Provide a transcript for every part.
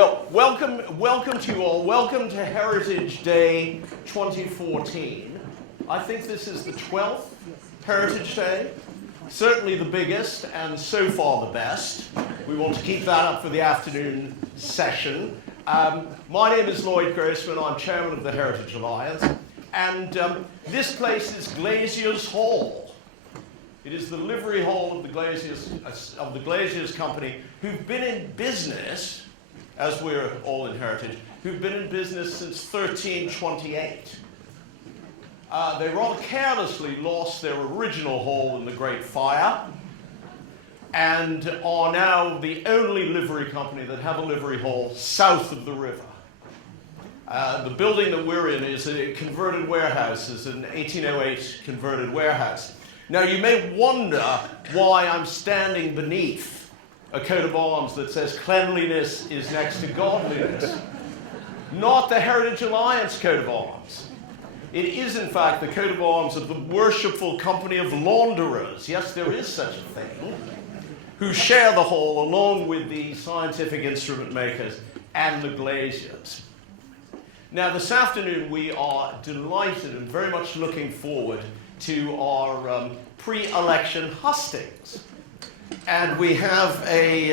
Well, welcome to you all. Welcome to Heritage Day 2014. I think this is the 12th Heritage Day. Certainly the biggest, and so far the best. We want to keep that up for the afternoon session. My name is Lloyd Grossman. I'm chairman of the Heritage Alliance. And this place is Glazier's Hall. It is the livery hall of the Glazier's Company, who've been in business, as we're all in Heritage, who've been in business since 1328. They rather carelessly lost their original hall in the Great Fire and are now the only livery company that have a livery hall south of the river. The building that we're in is a converted warehouse, is an 1808 converted warehouse. Now you may wonder why I'm standing beneath a coat of arms that says cleanliness is next to godliness. Not the Heritage Alliance coat of arms. It is, in fact, the coat of arms of the Worshipful Company of Launderers, yes, there is such a thing, who share the hall along with the scientific instrument makers and the glaziers. Now, this afternoon we are delighted and very much looking forward to our pre-election hustings. And we have a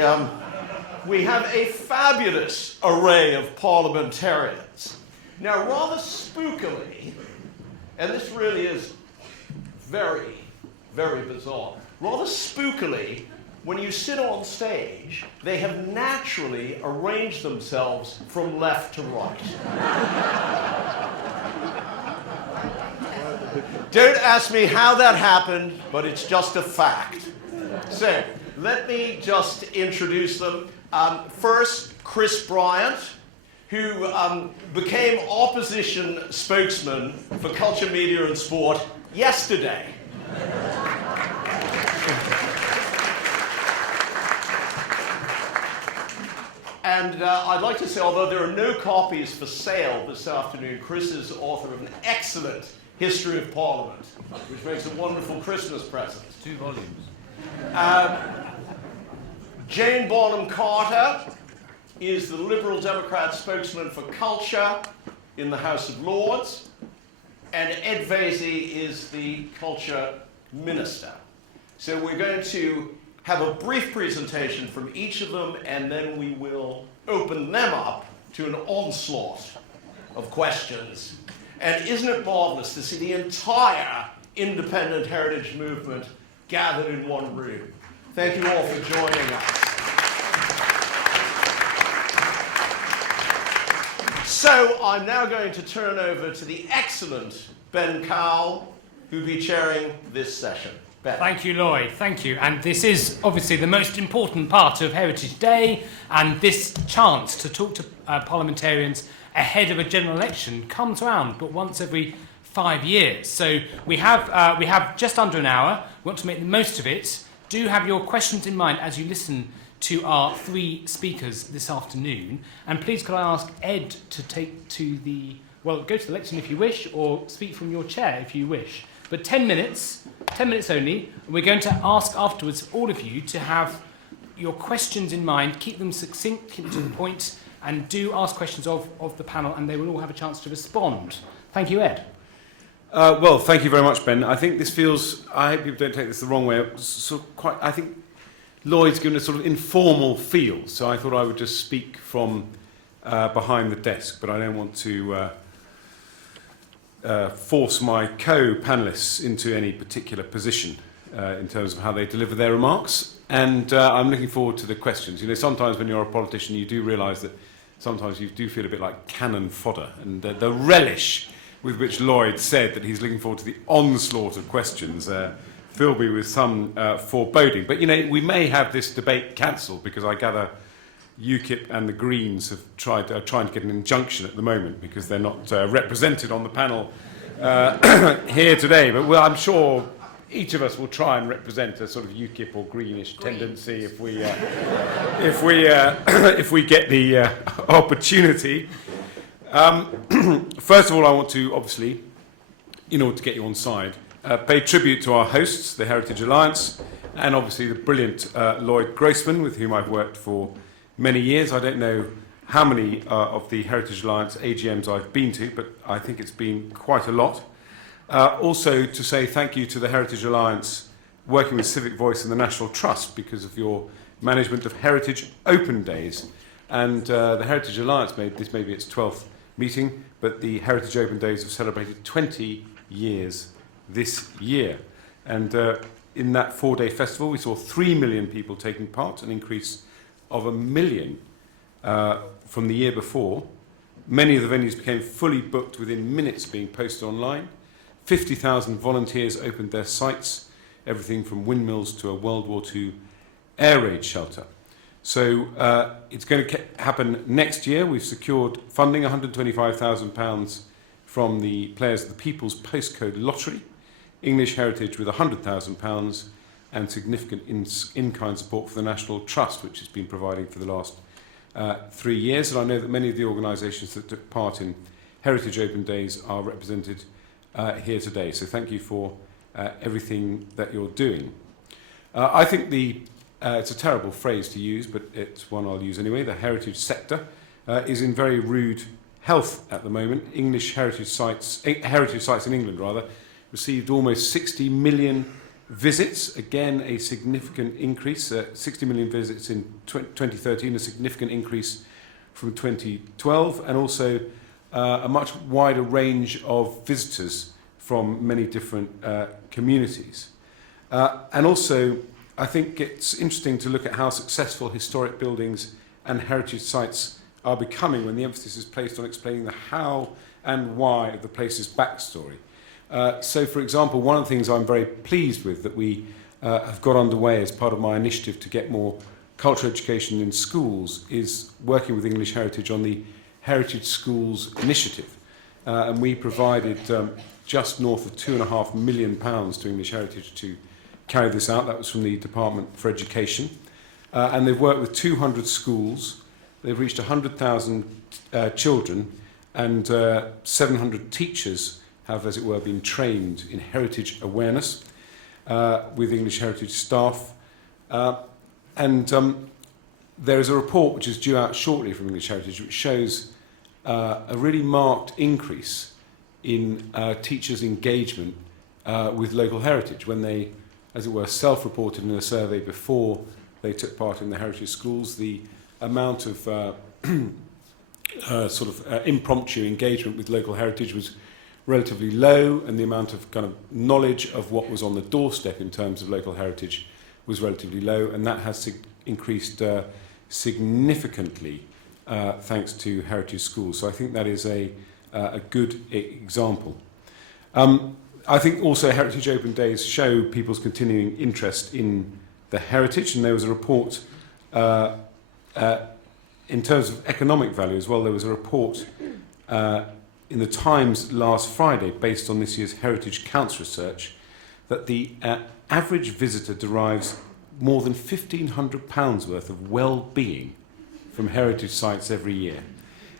fabulous array of parliamentarians. Now, rather spookily, and this really is very, very bizarre, rather spookily, when you sit on stage, they have naturally arranged themselves from left to right. Don't ask me how that happened, but it's just a fact. So, let me just introduce them. First, Chris Bryant, who became opposition spokesman for culture, media, and sport yesterday. And I'd like to say, although there are no copies for sale this afternoon, Chris is author of an excellent History of Parliament, which makes a wonderful Christmas present. 2 volumes. Jane Bonham Carter is the Liberal Democrat spokesman for culture in the House of Lords, and Ed Vaizey is the culture minister. So we're going to have a brief presentation from each of them, and then we will open them up to an onslaught of questions. And isn't it marvelous to see the entire independent heritage movement gathered in one room? Thank you all for joining us. So I'm now going to turn over to the excellent Ben Cowell, who'll be chairing this session. Ben. Thank you, Lloyd. Thank you. And this is obviously the most important part of Heritage Day, and this chance to talk to parliamentarians ahead of a general election comes round, but once every 5 years. So we have just under an hour. We want to make the most of it. Do have your questions in mind as you listen to our 3 speakers this afternoon. And please could I ask Ed to go to the lectern if you wish, or speak from your chair if you wish. But 10 minutes only. And we're going to ask afterwards all of you to have your questions in mind, keep them succinct, keep them to the point, and do ask questions of the panel, and they will all have a chance to respond. Thank you, Ed. Well, thank you very much, Ben. I think this feels, I hope people don't take this the wrong way, I think Lloyd's given a sort of informal feel, so I thought I would just speak from behind the desk, but I don't want to force my co-panellists into any particular position in terms of how they deliver their remarks. And I'm looking forward to the questions. You know, sometimes when you're a politician, you do realise that sometimes you do feel a bit like cannon fodder. And the relish with which Lloyd said that he's looking forward to the onslaught of questions filled me with some foreboding. But, you know, we may have this debate cancelled because I gather UKIP and the Greens have trying to get an injunction at the moment because they're not represented on the panel here today. But I'm sure each of us will try and represent a sort of UKIP or greenish tendency if we get the opportunity. First of all, I want to obviously, in order to get you on side, pay tribute to our hosts, the Heritage Alliance, and obviously the brilliant Lloyd Grossman, with whom I've worked for many years. I don't know how many of the Heritage Alliance AGMs I've been to, but I think it's been quite a lot. Also to say thank you to the Heritage Alliance working with Civic Voice and the National Trust because of your management of Heritage Open Days. And the Heritage Alliance this may be its 12th meeting, but the Heritage Open Days have celebrated 20 years this year. And in that 4-day festival, we saw 3 million people taking part, an increase of 1 million from the year before. Many of the venues became fully booked within minutes being posted online. 50,000 volunteers opened their sites, everything from windmills to a World War II air raid shelter. So it's going to happen next year. We've secured funding, £125,000 from the players of the People's Postcode Lottery, English Heritage with £100,000 and significant in-kind support for the National Trust, which has been providing for the last 3 years. And I know that many of the organisations that took part in Heritage Open Days are represented here today. So thank you for everything that you're doing. I think it's a terrible phrase to use, but it's one I'll use anyway. The heritage sector is in very rude health at the moment. Heritage sites in England rather, received almost 60 million visits. Again, a significant increase. 60 million visits in 2013, a significant increase from 2012, and also a much wider range of visitors from many different communities. And also, I think it's interesting to look at how successful historic buildings and heritage sites are becoming when the emphasis is placed on explaining the how and why of the place's backstory. So, for example, one of the things I'm very pleased with that we have got underway as part of my initiative to get more cultural education in schools is working with English Heritage on the Heritage Schools Initiative. And we provided just north of £2.5 million to English Heritage to carry this out. That was from the Department for Education. And they've worked with 200 schools. They've reached 100,000 children, and 700 teachers have, as it were, been trained in heritage awareness with English Heritage staff. And there is a report which is due out shortly from English Heritage which shows a really marked increase in teachers' engagement with local heritage when they, as it were, self-reported in a survey before they took part in the heritage schools. The amount of impromptu engagement with local heritage was relatively low, and the amount of kind of knowledge of what was on the doorstep in terms of local heritage was relatively low, and that has increased significantly thanks to heritage schools. So I think that is a good example. I think also Heritage Open Days show people's continuing interest in the heritage, and there was a report in terms of economic value as well. There was a report in the Times last Friday based on this year's Heritage Counts research that the average visitor derives more than £1,500 worth of well-being from heritage sites every year.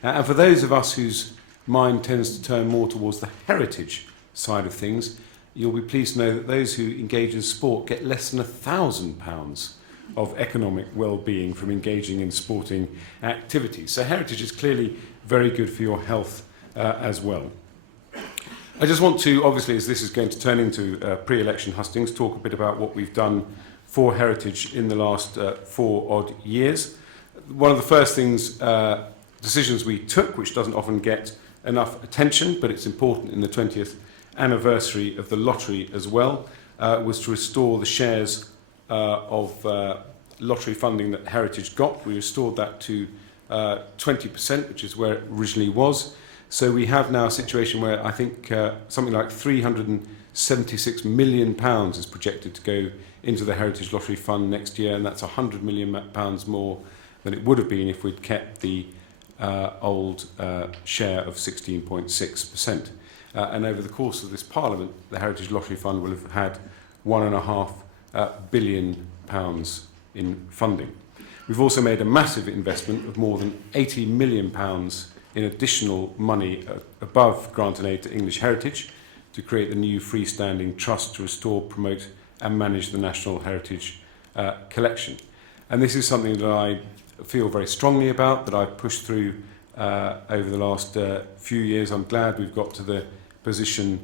And for those of us whose mind tends to turn more towards the heritage side of things, you'll be pleased to know that those who engage in sport get less than £1,000 of economic well-being from engaging in sporting activities. So heritage is clearly very good for your health as well. I just want to, obviously, as this is going to turn into pre-election hustings, talk a bit about what we've done for heritage in the last 4 odd years. One of the first decisions we took, which doesn't often get enough attention, but it's important in the 20th anniversary of the lottery as well, was to restore the shares of lottery funding that Heritage got. We restored that to 20%, which is where it originally was. So we have now a situation where I think something like £376 million is projected to go into the Heritage Lottery Fund next year, and that's £100 million more than it would have been if we'd kept the old share of 16.6%. And over the course of this Parliament, the Heritage Lottery Fund will have had £1.5 billion in funding. We've also made a massive investment of more than £80 million in additional money above grant and aid to English Heritage to create the new freestanding trust to restore, promote and manage the National Heritage Collection. And this is something that I feel very strongly about, that I've pushed through over the last few years. I'm glad we've got to the position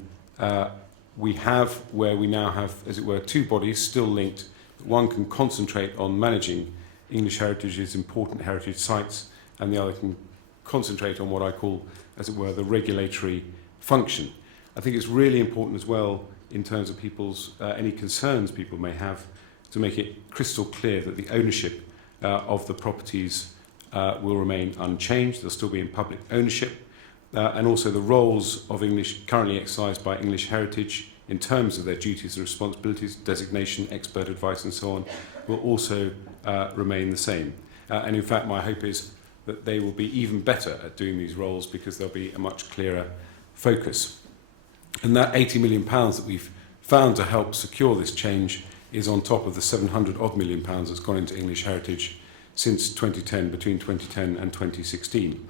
we have, where we now have, as it were, two bodies still linked. One can concentrate on managing English Heritage's important heritage sites, and the other can concentrate on what I call, as it were, the regulatory function. I think it's really important as well, in terms of people's any concerns people may have, to make it crystal clear that the ownership of the properties will remain unchanged. They'll still be in public ownership, and also the roles of English currently exercised by English Heritage in terms of their duties and responsibilities, designation, expert advice and so on, will also remain the same. And in fact, my hope is that they will be even better at doing these roles, because there'll be a much clearer focus. And that £80 million that we've found to help secure this change is on top of the £700 million that's gone into English Heritage since 2010, between 2010 and 2016.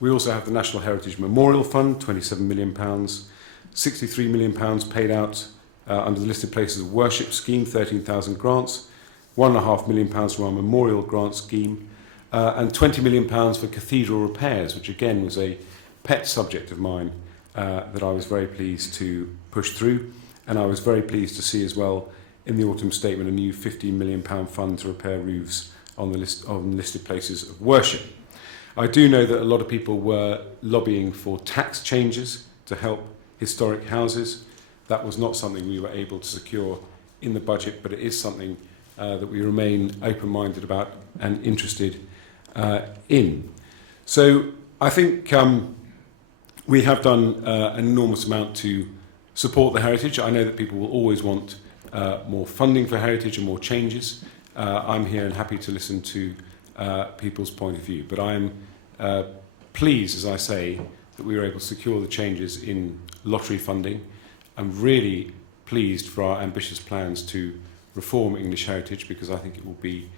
We also have the National Heritage Memorial Fund, £27 million, £63 million paid out under the Listed Places of Worship scheme, 13,000 grants, £1.5 million from our Memorial Grant scheme, and £20 million for cathedral repairs, which again was a pet subject of mine that I was very pleased to push through. And I was very pleased to see as well in the autumn statement a new £15 million fund to repair roofs on the listed places of worship. I do know that a lot of people were lobbying for tax changes to help historic houses. That was not something we were able to secure in the budget, but it is something that we remain open-minded about and interested in. So I think we have done an enormous amount to support the heritage. I know that people will always want more funding for heritage and more changes. I'm here and happy to listen to people's point of view, but I'm pleased, as I say, that we were able to secure the changes in lottery funding. I'm really pleased for our ambitious plans to reform English Heritage, because I think it will be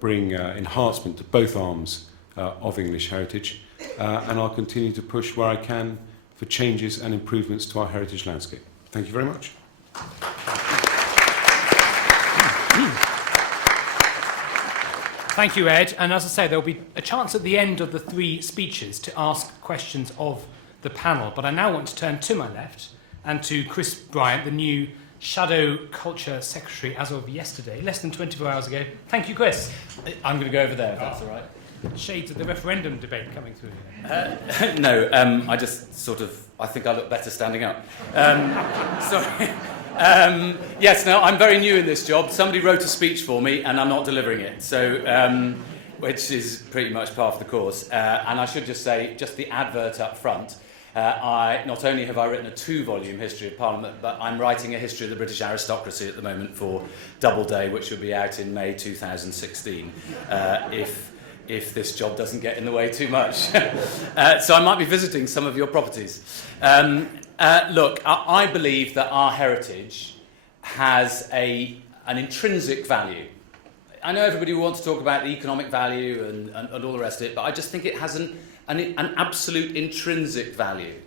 bring enhancement to both arms of English Heritage, and I'll continue to push where I can for changes and improvements to our heritage landscape. Thank you very much. Thank you, Ed. And as I say, there will be a chance at the end of the three speeches to ask questions of the panel. But I now want to turn to my left and to Chris Bryant, the new Shadow Culture Secretary as of yesterday, less than 24 hours ago. Thank you, Chris. I'm going to go over there, if that's all right. Shades of the referendum debate coming through here. No, I just sort of, I think I look better standing up. Sorry. Yes, no, I'm very new in this job. Somebody wrote a speech for me and I'm not delivering it, so which is pretty much part of the course. And I should just say, just the advert up front, not only have I written a 2-volume history of Parliament, but I'm writing a history of the British aristocracy at the moment for Doubleday, which will be out in May 2016, if this job doesn't get in the way too much. So I might be visiting some of your properties. Look, I believe that our heritage has an intrinsic value. I know everybody wants to talk about the economic value and all the rest of it, but I just think it has an absolute intrinsic value.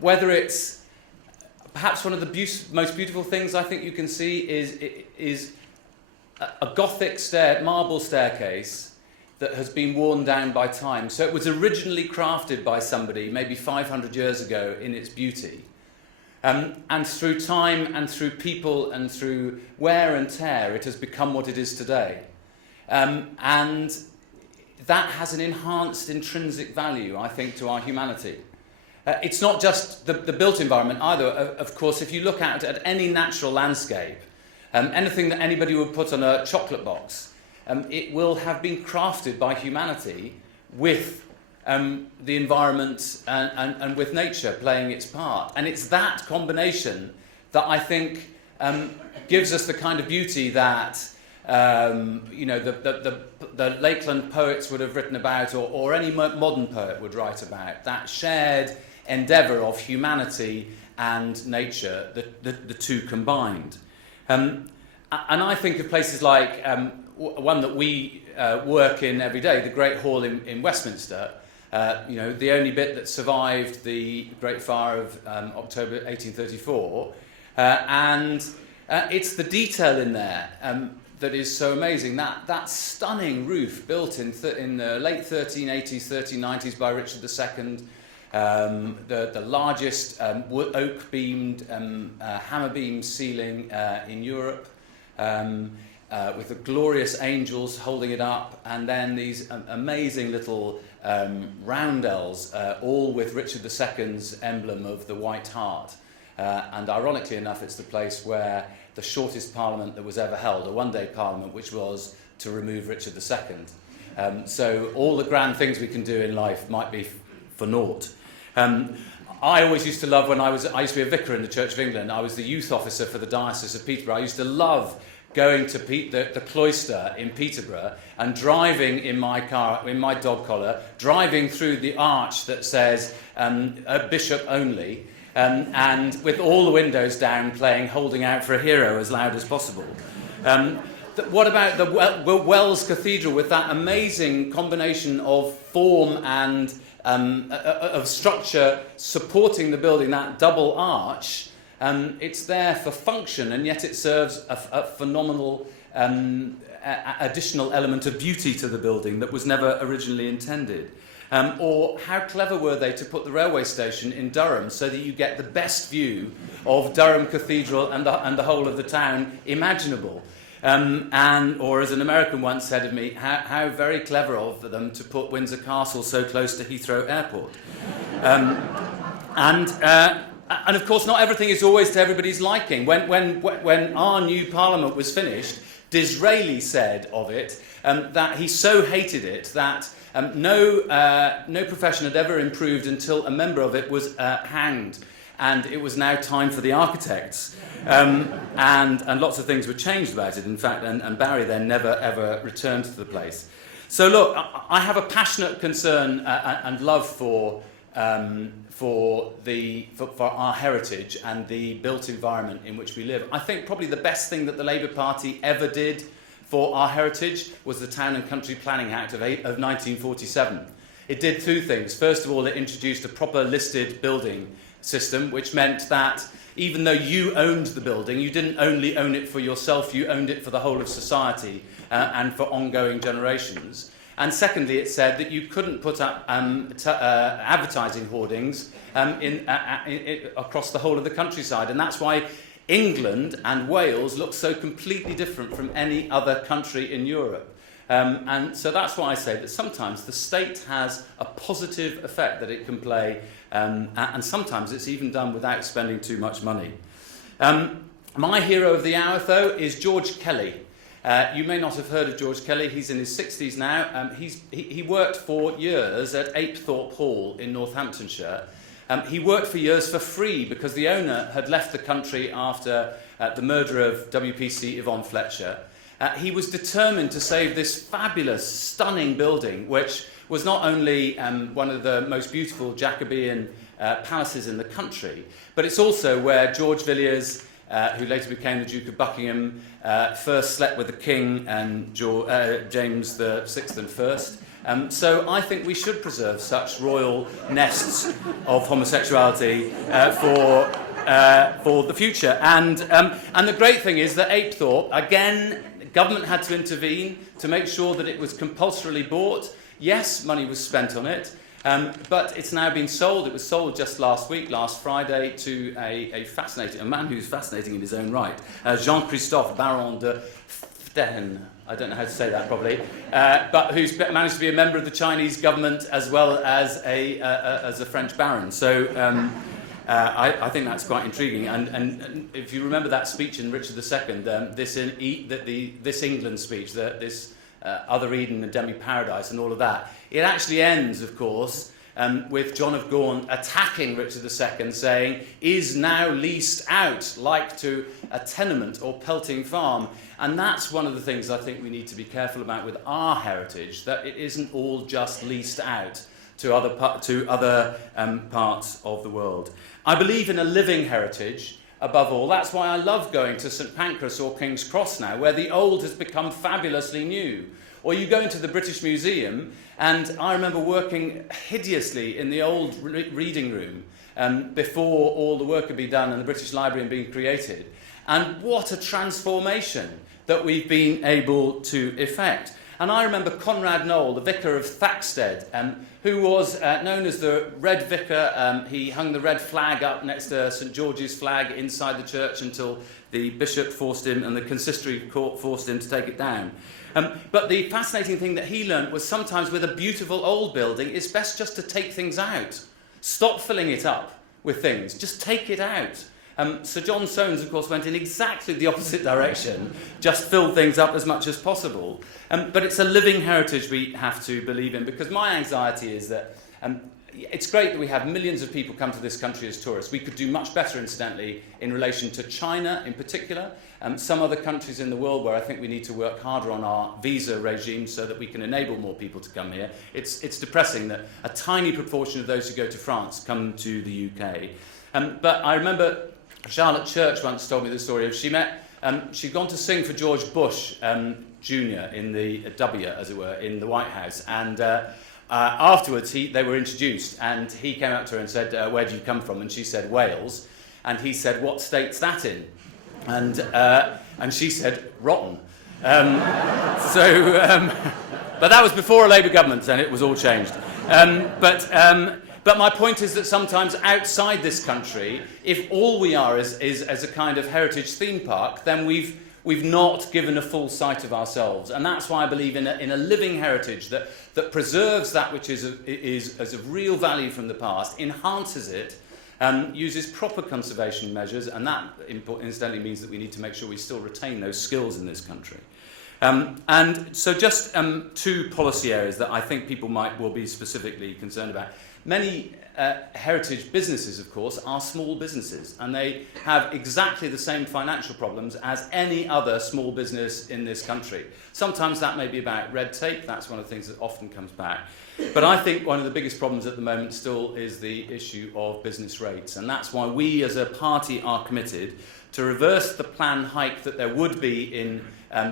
Whether it's perhaps one of the most beautiful things I think you can see is a Gothic marble staircase that has been worn down by time. So it was originally crafted by somebody maybe 500 years ago in its beauty. And through time and through people and through wear and tear, it has become what it is today. And that has an enhanced intrinsic value, I think, to our humanity. It's not just the built environment either. Of course, if you look at any natural landscape, anything that anybody would put on a chocolate box, it will have been crafted by humanity with the environment and with nature playing its part. And it's that combination that I think gives us the kind of beauty that the Lakeland poets would have written about, or any modern poet would write about. That shared endeavour of humanity and nature, the two combined. And I think of places like one that we work in every day, the Great Hall in Westminster, the only bit that survived the Great Fire of October 1834, and it's the detail in there that is so amazing. That stunning roof built in the late 1380s, 1390s by Richard II, the largest oak-beamed hammer beam ceiling in Europe, with the glorious angels holding it up, and then these amazing little roundels, all with Richard II's emblem of the White Hart. And ironically enough, it's the place where the shortest parliament that was ever held, a one-day parliament, which was to remove Richard II. So all the grand things we can do in life might be for naught. I always used to love I used to be a vicar in the Church of England. I was the youth officer for the Diocese of Peterborough. I used to love going to the cloister in Peterborough and driving in my car, in my dog collar, driving through the arch that says a bishop only, and with all the windows down playing Holding Out for a Hero as loud as possible. What about the Wells Cathedral with that amazing combination of form and of structure supporting the building, that double arch? It's there for function, and yet it serves a phenomenal additional element of beauty to the building that was never originally intended. Or how clever were they to put the railway station in Durham so that you get the best view of Durham Cathedral and the whole of the town imaginable? Or as an American once said of me, how very clever of them to put Windsor Castle so close to Heathrow Airport. And of course, not everything is always to everybody's liking. When our new parliament was finished, Disraeli said of it that he so hated it that no profession had ever improved until a member of it was hanged, and it was now time for the architects. And lots of things were changed about it, in fact, and Barry then never ever returned to the place. So look, I have a passionate concern and love for our heritage and the built environment in which we live. I think probably the best thing that the Labour Party ever did for our heritage was the Town and Country Planning Act of 1947. It did two things. First of all, it introduced a proper listed building system, which meant that even though you owned the building, you didn't only own it for yourself, you owned it for the whole of society and for ongoing generations. And secondly, it said that you couldn't put up advertising hoardings across the whole of the countryside. And that's why England and Wales look so completely different from any other country in Europe. And so that's why I say that sometimes the state has a positive effect that it can play, and sometimes it's even done without spending too much money. My hero of the hour, though, is George Kelly. You may not have heard of George Kelly. He's in his 60s now. He worked for years at Apethorpe Hall in Northamptonshire. He worked for years for free because the owner had left the country after the murder of WPC Yvonne Fletcher. He was determined to save this fabulous, stunning building, which was not only one of the most beautiful Jacobean palaces in the country, but it's also where George Villiers, who later became the Duke of Buckingham, first slept with the King and James VI and first. So I think we should preserve such royal nests of homosexuality for the future. And the great thing is that Apethorpe, again, government had to intervene to make sure that it was compulsorily bought. Yes, money was spent on it, but it's now been sold. It was sold just last Friday, to a man who's fascinating in his own right, Jean-Christophe Baron de Ften. I don't know how to say that properly, but who's managed to be a member of the Chinese government as well as a French baron. So I think that's quite intriguing. And if you remember that speech in Richard II, this England speech, this Other Eden and Demi-Paradise and all of that, it actually ends, of course, with John of Gaunt attacking Richard II, saying, "Is now leased out like to a tenement or pelting farm." And that's one of the things I think we need to be careful about with our heritage, that it isn't all just leased out to other parts of the world. I believe in a living heritage above all. That's why I love going to St Pancras or King's Cross now, where the old has become fabulously new. Or you go into the British Museum, and I remember working hideously in the old reading room before all the work had been done and the British Library had been created. And what a transformation that we've been able to effect. And I remember Conrad Knoll, the vicar of Thaxted, who was known as the Red Vicar. He hung the red flag up next to St George's flag inside the church until the bishop forced him and the consistory court forced him to take it down. But the fascinating thing that he learnt was sometimes with a beautiful old building, it's best just to take things out. Stop filling it up with things. Just take it out. Sir John Soanes, of course, went in exactly the opposite direction, just filled things up as much as possible. But it's a living heritage we have to believe in, because my anxiety is that it's great that we have millions of people come to this country as tourists. We could do much better, incidentally, in relation to China in particular, some other countries in the world where I think we need to work harder on our visa regime so that we can enable more people to come here. It's depressing that a tiny proportion of those who go to France come to the UK. But I remember Charlotte Church once told me the story of she'd gone to sing for George Bush Jr. in the W, as it were, in the White House, and afterwards they were introduced, and he came up to her and said, "Where do you come from?" And she said, "Wales," and he said, "What state's that in?" And she said, "Rotten." But that was before a Labour government, and it was all changed. But my point is that sometimes outside this country, if all we are is as a kind of heritage theme park, then we've not given a full sight of ourselves. And that's why I believe in a living heritage that preserves that which is of real value from the past, enhances it, uses proper conservation measures, and that incidentally means that we need to make sure we still retain those skills in this country. And so just two policy areas that I think people will be specifically concerned about. Many heritage businesses, of course, are small businesses, and they have exactly the same financial problems as any other small business in this country. Sometimes that may be about red tape. That's one of the things that often comes back. But I think one of the biggest problems at the moment still is the issue of business rates, and that's why we as a party are committed to reverse the planned hike that there would be in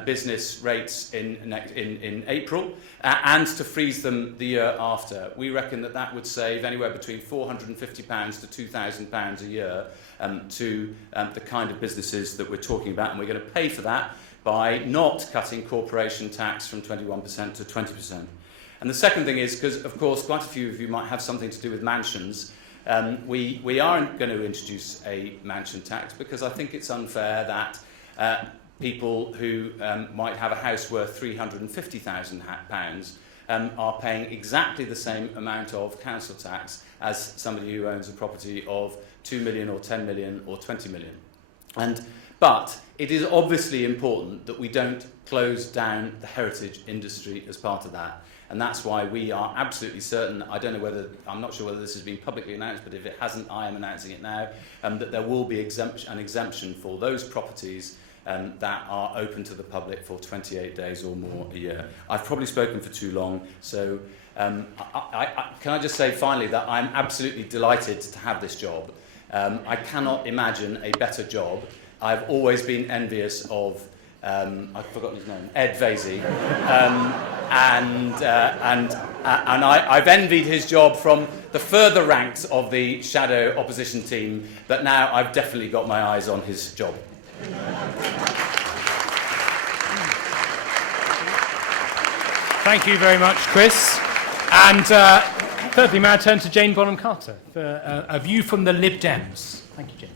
business rates in April, and to freeze them the year after. We reckon that would save anywhere between £450 to £2,000 a year to the kind of businesses that we're talking about, and we're going to pay for that by not cutting corporation tax from 21% to 20%. And the second thing is, because of course quite a few of you might have something to do with mansions, we aren't going to introduce a mansion tax because I think it's unfair that people who might have a house worth £350,000 are paying exactly the same amount of council tax as somebody who owns a property of 2 million or 10 million or 20 million. But it is obviously important that we don't close down the heritage industry as part of that. And that's why we are absolutely certain, I'm not sure whether this has been publicly announced, but if it hasn't, I am announcing it now, that there will be an exemption for those properties that are open to the public for 28 days or more a year. I've probably spoken for too long, so can I just say finally that I'm absolutely delighted to have this job. I cannot imagine a better job. I've always been envious of I've forgotten his name, Ed Vasey, and I've envied his job from the further ranks of the shadow opposition team, but now I've definitely got my eyes on his job. Thank you very much, Chris. And thirdly, may I turn to Jane Bonham-Carter for a view from the Lib Dems. Thank you, Jane.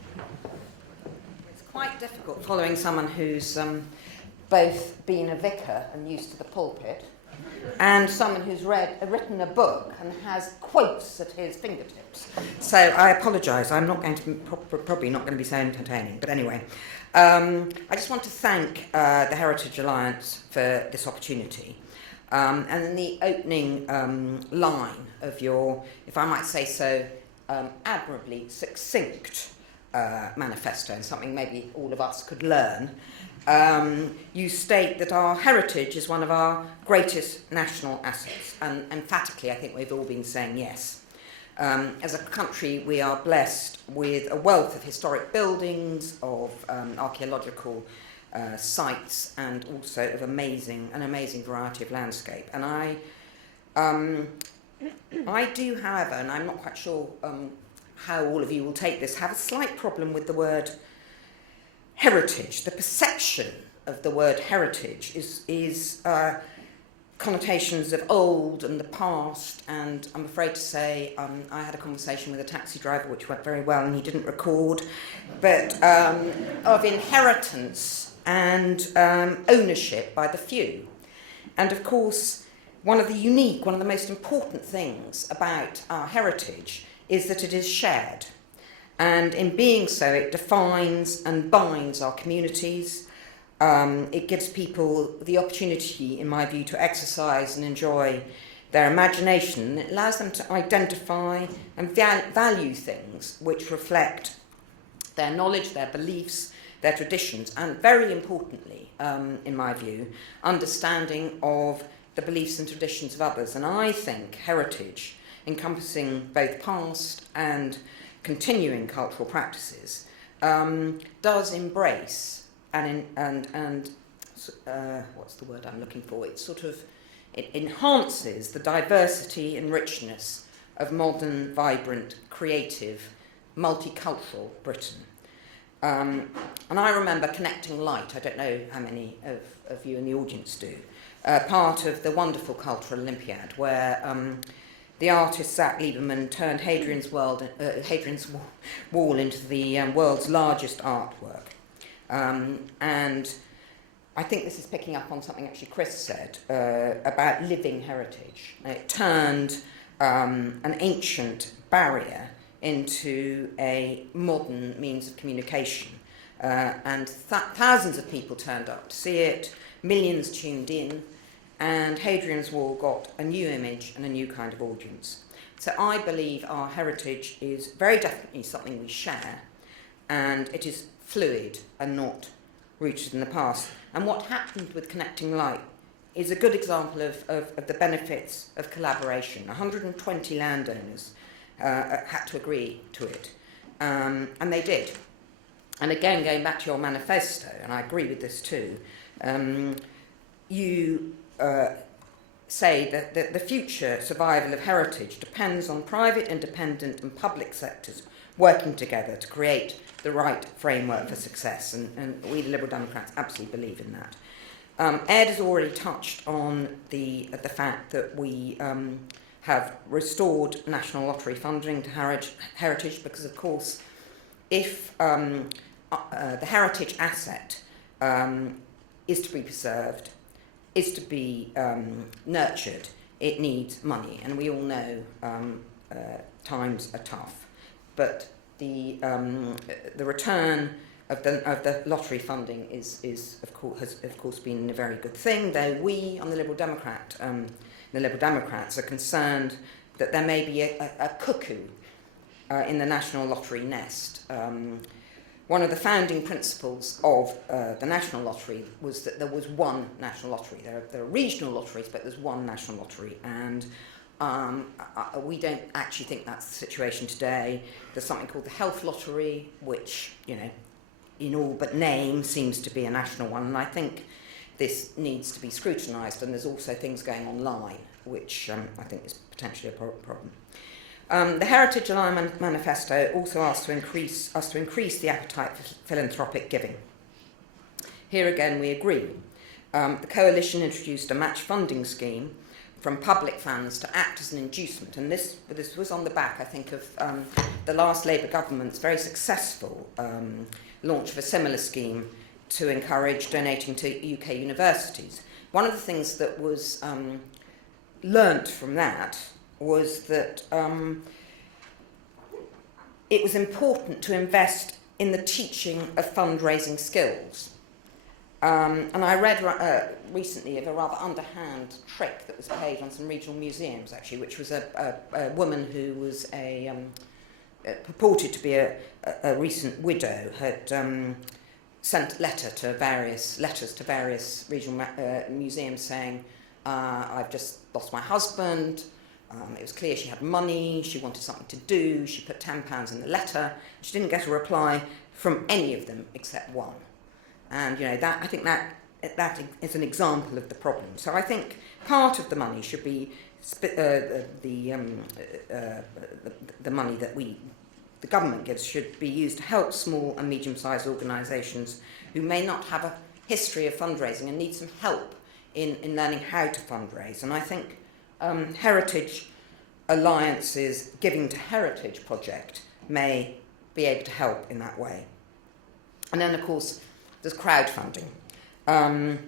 It's quite difficult following someone who's both been a vicar and used to the pulpit, and someone who's written a book and has quotes at his fingertips. So I apologise. I'm not going to probably not going to be so entertaining. But anyway, I just want to thank the Heritage Alliance for this opportunity. And in the opening line of your, if I might say so, admirably succinct manifesto, and something maybe all of us could learn, you state that our heritage is one of our greatest national assets, and emphatically I think we've all been saying yes. As a country we are blessed with a wealth of historic buildings, of archaeological sites, and also of an amazing variety of landscape. And I do, however, and I'm not quite sure how all of you will take this, have a slight problem with the word heritage, the perception of the word heritage is connotations of old and the past, and I'm afraid to say I had a conversation with a taxi driver which went very well and he didn't record, but of inheritance and ownership by the few. And of course, one of the most important things about our heritage is that it is shared. And in being so, it defines and binds our communities. It gives people the opportunity, in my view, to exercise and enjoy their imagination. It allows them to identify and value things which reflect their knowledge, their beliefs, their traditions, and very importantly, in my view, understanding of the beliefs and traditions of others. And I think heritage, encompassing both past and continuing cultural practices, does embrace and what's the word I'm looking for? It enhances the diversity and richness of modern, vibrant, creative, multicultural Britain. And I remember Connecting Light, I don't know how many of you in the audience do, part of the wonderful Cultural Olympiad, where the artist Zach Lieberman turned Hadrian's Wall into the world's largest artwork. And I think this is picking up on something actually Chris said about living heritage. It turned an ancient barrier into a modern means of communication. And thousands of people turned up to see it, millions tuned in, and Hadrian's Wall got a new image and a new kind of audience. So I believe our heritage is very definitely something we share, and it is fluid and not rooted in the past. And what happened with Connecting Light is a good example of the benefits of collaboration. 120 landowners had to agree to it, and they did. And again, going back to your manifesto, and I agree with this too, you say that the future survival of heritage depends on private, independent and public sectors working together to create the right framework for success, and we, the Liberal Democrats, absolutely believe in that. Ed has already touched on the fact that we have restored national lottery funding to heritage because, of course, if the heritage asset is to be preserved, is to be nurtured, it needs money, and we all know times are tough. But the return of the lottery funding has of course been a very good thing. Though we on the Liberal Democrats are concerned that there may be a cuckoo in the national lottery nest. One of the founding principles of the National Lottery was that there was one national lottery. There are regional lotteries, but there's one national lottery, and we don't actually think that's the situation today. There's something called the Health Lottery, which, in all but name, seems to be a national one, and I think this needs to be scrutinised, and there's also things going online, which I think is potentially a problem. The Heritage Alignment Manifesto also asks us to increase the appetite for philanthropic giving. Here again, we agree. The Coalition introduced a match funding scheme from public funds to act as an inducement, and this was on the back, I think, of the last Labour government's very successful launch of a similar scheme to encourage donating to UK universities. One of the things that was learnt from that was that it was important to invest in the teaching of fundraising skills. And I read recently of a rather underhand trick that was played on some regional museums, actually, which was a woman who was purported to be a recent widow, had sent letters to various regional museums saying, I've just lost my husband. It was clear she had money, she wanted something to do, she put £10 in the letter. She didn't get a reply from any of them except one. And I think that is an example of the problem. So I think part of the money should be the money that we the government gives should be used to help small and medium-sized organisations who may not have a history of fundraising and need some help in learning how to fundraise. And I think Heritage Alliance's Giving to Heritage project may be able to help in that way. And then, of course, there's crowdfunding.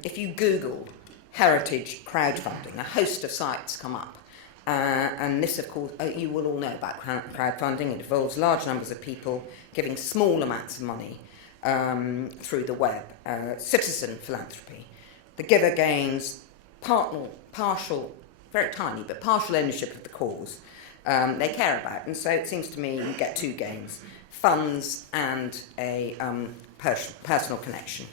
If you Google heritage crowdfunding, a host of sites come up. And this, of course, you will all know about crowdfunding. It involves large numbers of people giving small amounts of money through the web. Citizen philanthropy. The giver gains partial, very tiny, but partial ownership of the cause they care about. And so it seems to me you get two gains: funds and a personal connection.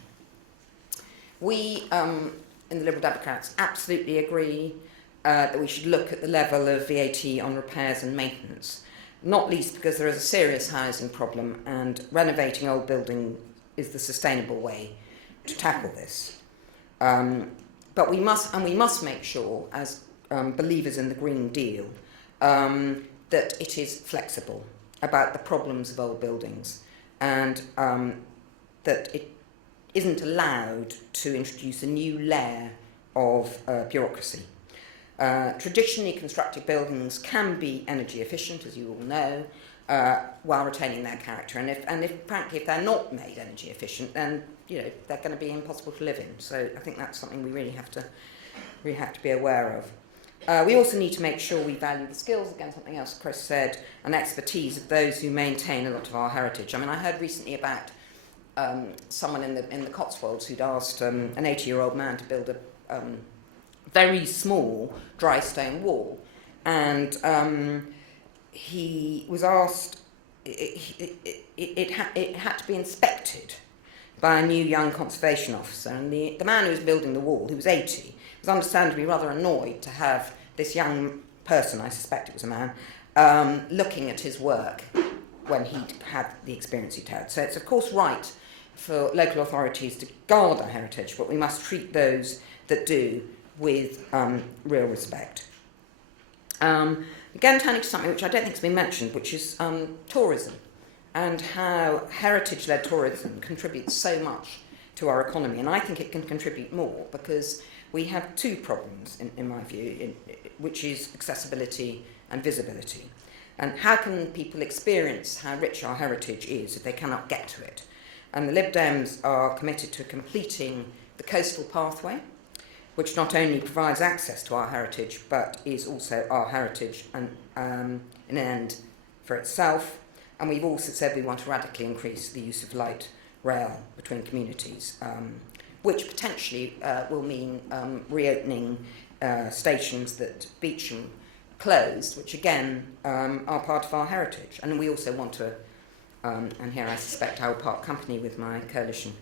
We, in the Liberal Democrats, absolutely agree that we should look at the level of VAT on repairs and maintenance, not least because there is a serious housing problem and renovating old buildings is the sustainable way to tackle this. But we must make sure, as believers in the Green Deal, that it is flexible about the problems of old buildings, and that it isn't allowed to introduce a new layer of bureaucracy. Traditionally constructed buildings can be energy efficient, as you all know, while retaining their character. And if frankly, if they're not made energy efficient, then they're going to be impossible to live in. So I think that's something we really have to be aware of. We also need to make sure we value the skills, again, something else Chris said, and expertise of those who maintain a lot of our heritage. I mean, I heard recently about someone in the Cotswolds who'd asked an 80-year-old man to build a very small dry stone wall, and he was asked, it had to be inspected by a new young conservation officer, and the man who was building the wall, who was 80, was understandably rather annoyed to have this young person, I suspect it was a man, looking at his work when he'd had the experience he'd had. So it's of course right for local authorities to guard our heritage, but we must treat those that do with real respect. Again, turning to something which I don't think has been mentioned, which is tourism, and how heritage-led tourism contributes so much to our economy. And I think it can contribute more because we have two problems, in my view, which is accessibility and visibility. And how can people experience how rich our heritage is if they cannot get to it? And the Lib Dems are committed to completing the coastal pathway, which not only provides access to our heritage, but is also our heritage and an end for itself. And we've also said we want to radically increase the use of light rail between communities, which potentially will mean reopening stations that Beecham closed, which again are part of our heritage. And we also want to, and here I suspect I will part company with my coalition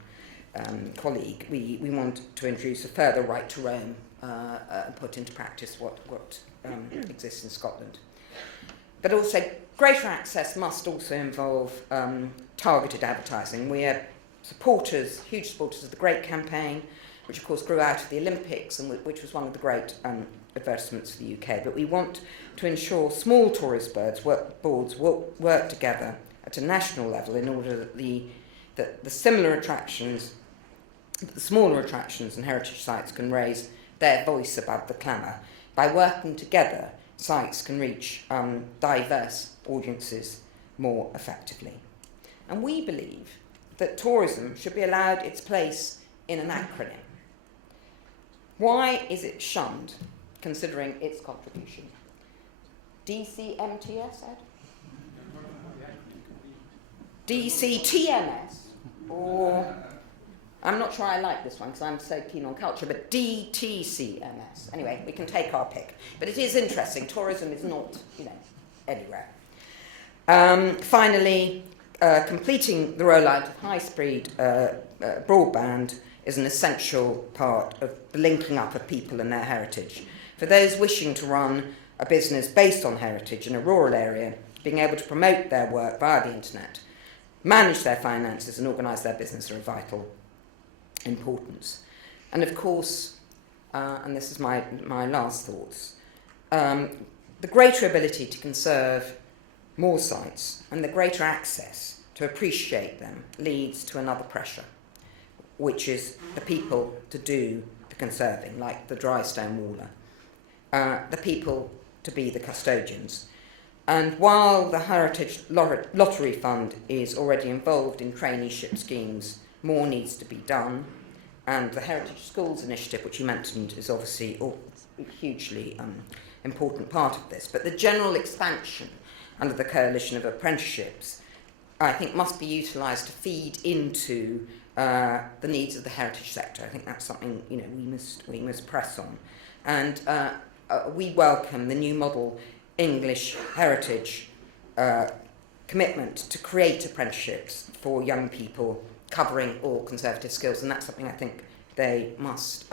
colleague, we want to introduce a further right to roam and put into practice what exists in Scotland. But also, greater access must also involve targeted advertising. We are supporters, huge supporters of the GREAT campaign, which of course grew out of the Olympics and which was one of the great advertisements for the UK. But we want to ensure small tourist boards work together at a national level in order that the similar attractions, the smaller attractions and heritage sites can raise their voice above the clamour. By working together, sites can reach diverse audiences more effectively. And we believe that tourism should be allowed its place in an acronym. Why is it shunned, considering its contribution? DCMTS, Ed? DCTMS? Or, I'm not sure I like this one because I'm so keen on culture, but DTCMS. Anyway, we can take our pick. But it is interesting. Tourism is not, anywhere. Finally, completing the rollout of high-speed broadband is an essential part of the linking up of people and their heritage. For those wishing to run a business based on heritage in a rural area, being able to promote their work via the internet, manage their finances and organise their business are of vital importance. And of course, and this is my last thoughts, the greater ability to conserve more sites, and the greater access to appreciate them leads to another pressure, which is the people to do the conserving, like the dry stone waller, the people to be the custodians. And while the Heritage Lottery Fund is already involved in traineeship schemes, more needs to be done. And the Heritage Schools Initiative, which you mentioned, is obviously a hugely important part of this. But the general expansion under the coalition of apprenticeships, I think, must be utilised to feed into the needs of the heritage sector. I think that's something we must press on. And we welcome the new model English heritage commitment to create apprenticeships for young people covering all conservative skills, and that's something I think they must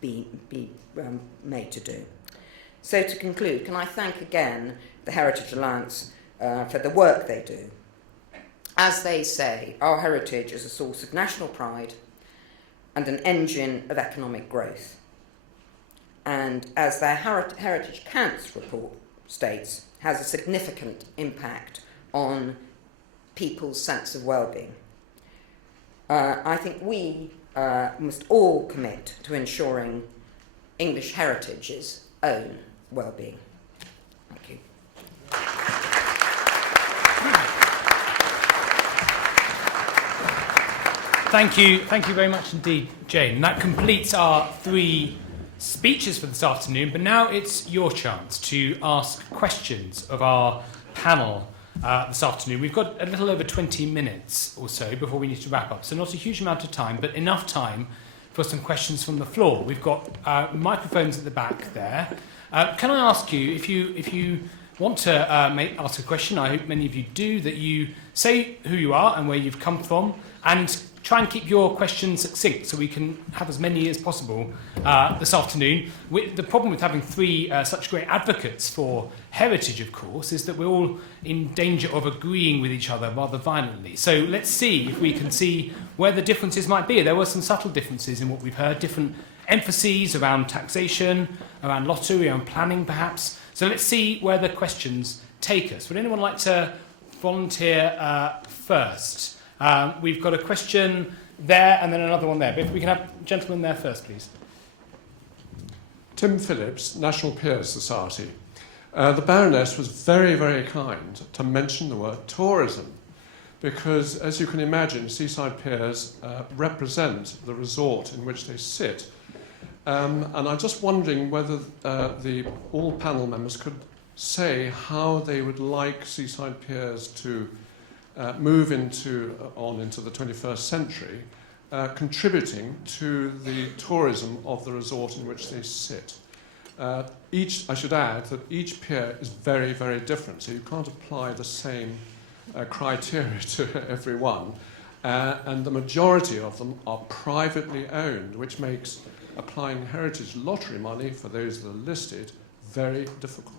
be made to do. So to conclude, can I thank again the Heritage Alliance for the work they do. As they say, our heritage is a source of national pride and an engine of economic growth. And as their Heritage Counts report states, has a significant impact on people's sense of well-being. I think we must all commit to ensuring English heritage's own well-being. Thank you. Thank you very much indeed, Jane. And that completes our 3 speeches for this afternoon, but now it's your chance to ask questions of our panel this afternoon. We've got a little over 20 minutes or so before we need to wrap up, so not a huge amount of time, but enough time for some questions from the floor. We've got microphones at the back there. Can I ask you, if you want to ask a question, I hope many of you do, that you say who you are and where you've come from, and try and keep your questions succinct so we can have as many as possible this afternoon. The problem with having 3 such great advocates for heritage, of course, is that we're all in danger of agreeing with each other rather violently. So let's see if we can see where the differences might be. There were some subtle differences in what we've heard, different emphases around taxation, around lottery, around planning perhaps. So let's see where the questions take us. Would anyone like to volunteer first? We've got a question there and then another one there. But if we can have a gentleman there first, please. Tim Phillips, National Peers Society. The Baroness was very, very kind to mention the word tourism because, as you can imagine, seaside piers represent the resort in which they sit. And I'm just wondering whether all panel members could say how they would like seaside piers to move into the 21st century, contributing to the tourism of the resort in which they sit. I should add that each pier is very, very different, so you can't apply the same criteria to every one. And the majority of them are privately owned, which makes applying heritage lottery money for those that are listed very difficult.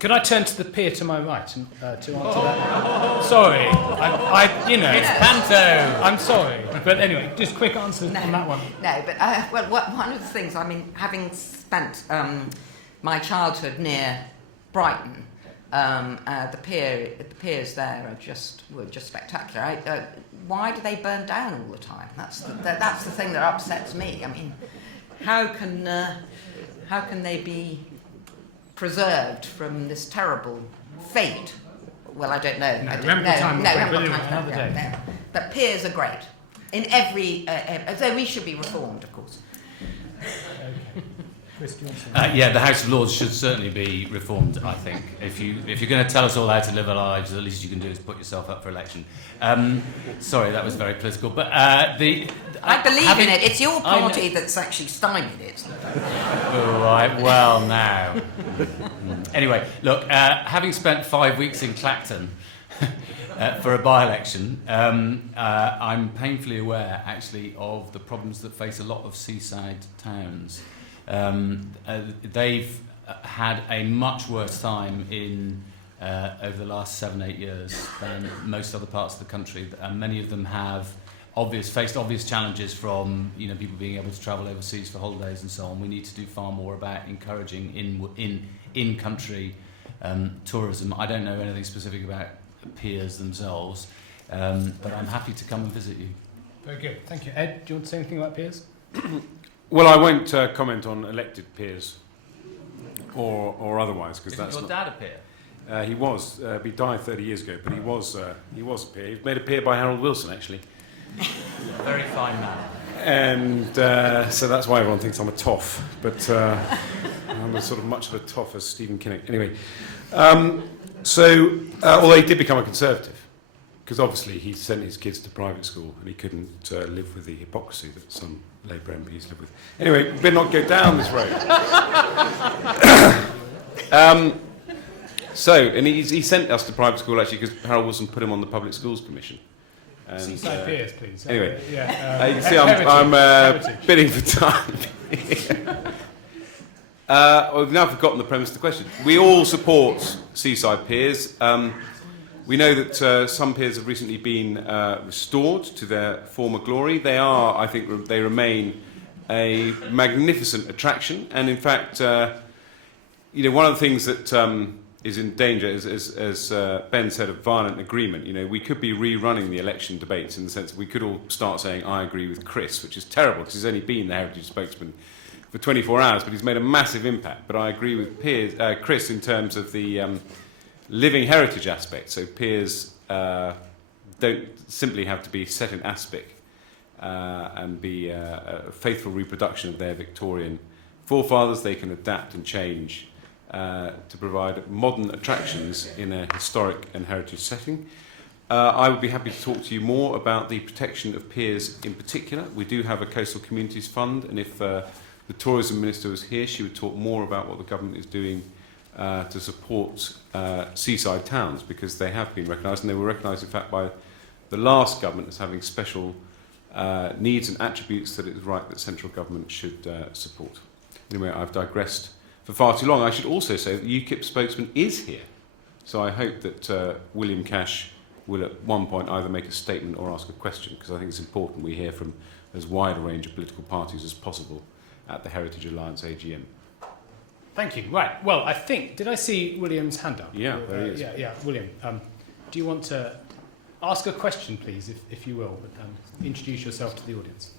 Could I turn to the peer to my right and, to answer that? Sorry, It's panto. I'm sorry, but anyway, just quick answers on that one. No, but one of the things, having spent my childhood near Brighton, the piers there were just spectacular. Why do they burn down all the time? That's the thing that upsets me. I mean, how can they be preserved from this terrible fate? Well, I don't know. But piers are great in every. So we should be reformed, of course. The House of Lords should certainly be reformed, I think. If you're going to tell us all how to live our lives, the least you can do is put yourself up for election. Sorry, that was very political. But I believe in it. It's your party that's actually stymied it. All right, well now. Anyway, look, having spent 5 weeks in Clacton for a by-election, I'm painfully aware, actually, of the problems that face a lot of seaside towns. They've had a much worse time over the last 7-8 years than most other parts of the country, and many of them have faced obvious challenges from people being able to travel overseas for holidays and so on. We need to do far more about encouraging in-country tourism. I don't know anything specific about piers themselves, but I'm happy to come and visit you. Very good, thank you. Ed, do you want to say anything about peers? Well, I won't comment on elected peers or otherwise, because that's your not... dad a peer? He was. He died 30 years ago, but he was a peer. He was made a peer by Harold Wilson, actually. Very fine man. And so that's why everyone thinks I'm a toff. But I'm a sort of much of a toff as Stephen Kinnock. Anyway, although he did become a Conservative, because obviously he sent his kids to private school and he couldn't live with the hypocrisy that some Labour MPs live with. Anyway, we better not go down this road. And he sent us to private school actually because Harold Wilson put him on the Public Schools Commission. And, Seaside peers, please. Anyway, you can see I'm bidding for time. We've now forgotten the premise of the question. We all support seaside piers. We know that some piers have recently been restored to their former glory. They are, I think, they remain a magnificent attraction. And in fact, one of the things that is in danger, as Ben said, of violent agreement. We could be rerunning the election debates in the sense that we could all start saying, I agree with Chris, which is terrible because he's only been the Heritage spokesman for 24 hours, but he's made a massive impact. But I agree with Chris in terms of the living heritage aspect. So piers don't simply have to be set in aspic and be a faithful reproduction of their Victorian forefathers. They can adapt and change to provide modern attractions in a historic and heritage setting. I would be happy to talk to you more about the protection of piers in particular. We do have a Coastal Communities Fund, and if the Tourism Minister was here, she would talk more about what the government is doing to support seaside towns, because they have been recognised, and they were recognised in fact by the last government as having special needs and attributes that it is right that central government should support. Anyway, I've digressed for far too long. I should also say that the UKIP spokesman is here, so I hope that William Cash will at one point either make a statement or ask a question, because I think it's important we hear from as wide a range of political parties as possible at the Heritage Alliance AGM. Thank you. Right. Well, I think, did I see William's hand up? Yeah, there he is. Yeah. William, do you want to ask a question, please, if you will, but introduce yourself to the audience?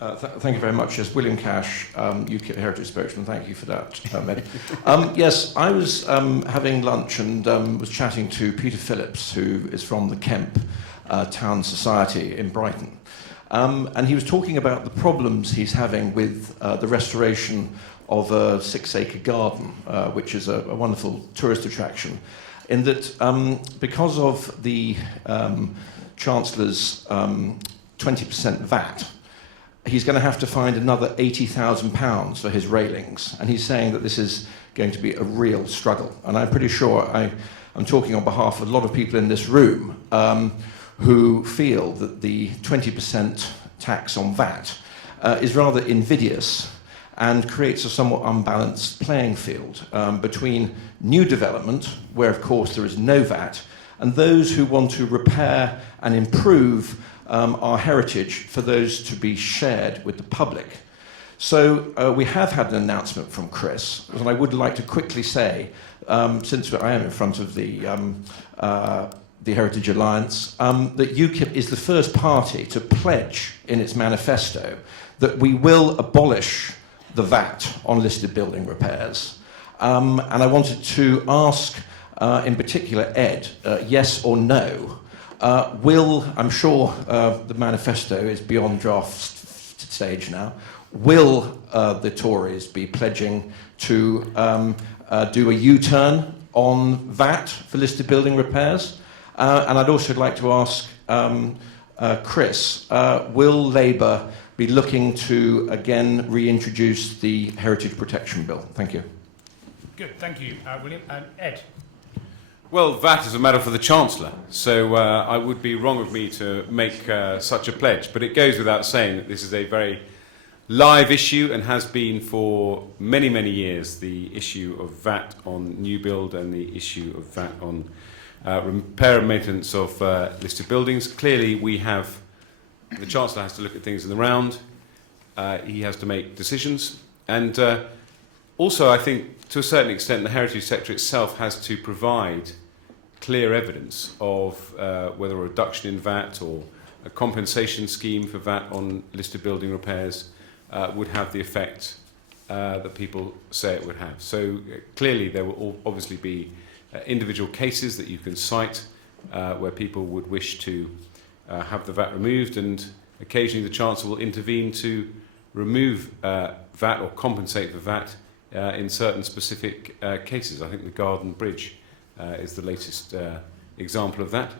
Thank you very much. Yes, William Cash, UKIP Heritage Spokesman. Thank you for that, Ed. Yes, I was having lunch and was chatting to Peter Phillips, who is from the Kemp Town Society in Brighton. And he was talking about the problems he's having with the restoration of a 6-acre garden, which is a wonderful tourist attraction, in that because of the Chancellor's 20% VAT, he's going to have to find another £80,000 for his railings. And he's saying that this is going to be a real struggle. And I'm pretty sure I'm talking on behalf of a lot of people in this room who feel that the 20% tax on VAT is rather invidious and creates a somewhat unbalanced playing field between new development, where of course there is no VAT, and those who want to repair and improve our heritage for those to be shared with the public. So we have had an announcement from Chris, and I would like to quickly say, since I am in front of the Heritage Alliance, that UKIP is the first party to pledge in its manifesto that we will abolish the VAT on listed building repairs. And I wanted to ask, in particular, Ed, yes or no, I'm sure the manifesto is beyond draft stage now, will the Tories be pledging to do a U-turn on VAT for listed building repairs? And I'd also like to ask Chris, will Labour be looking to again reintroduce the Heritage Protection Bill? Thank you. Good, thank you, William. Ed? Well, VAT is a matter for the Chancellor, so I would be wrong of me to make such a pledge. But it goes without saying that this is a very live issue and has been for many, many years, the issue of VAT on new build and the issue of VAT on repair and maintenance of listed buildings. Clearly, the Chancellor has to look at things in the round. He has to make decisions. And Also, I think, to a certain extent, the heritage sector itself has to provide clear evidence of whether a reduction in VAT or a compensation scheme for VAT on listed building repairs would have the effect that people say it would have. So clearly there will obviously be individual cases that you can cite where people would wish to have the VAT removed, and occasionally the Chancellor will intervene to remove VAT or compensate for VAT in certain specific cases. I think the Garden Bridge is the latest example of that.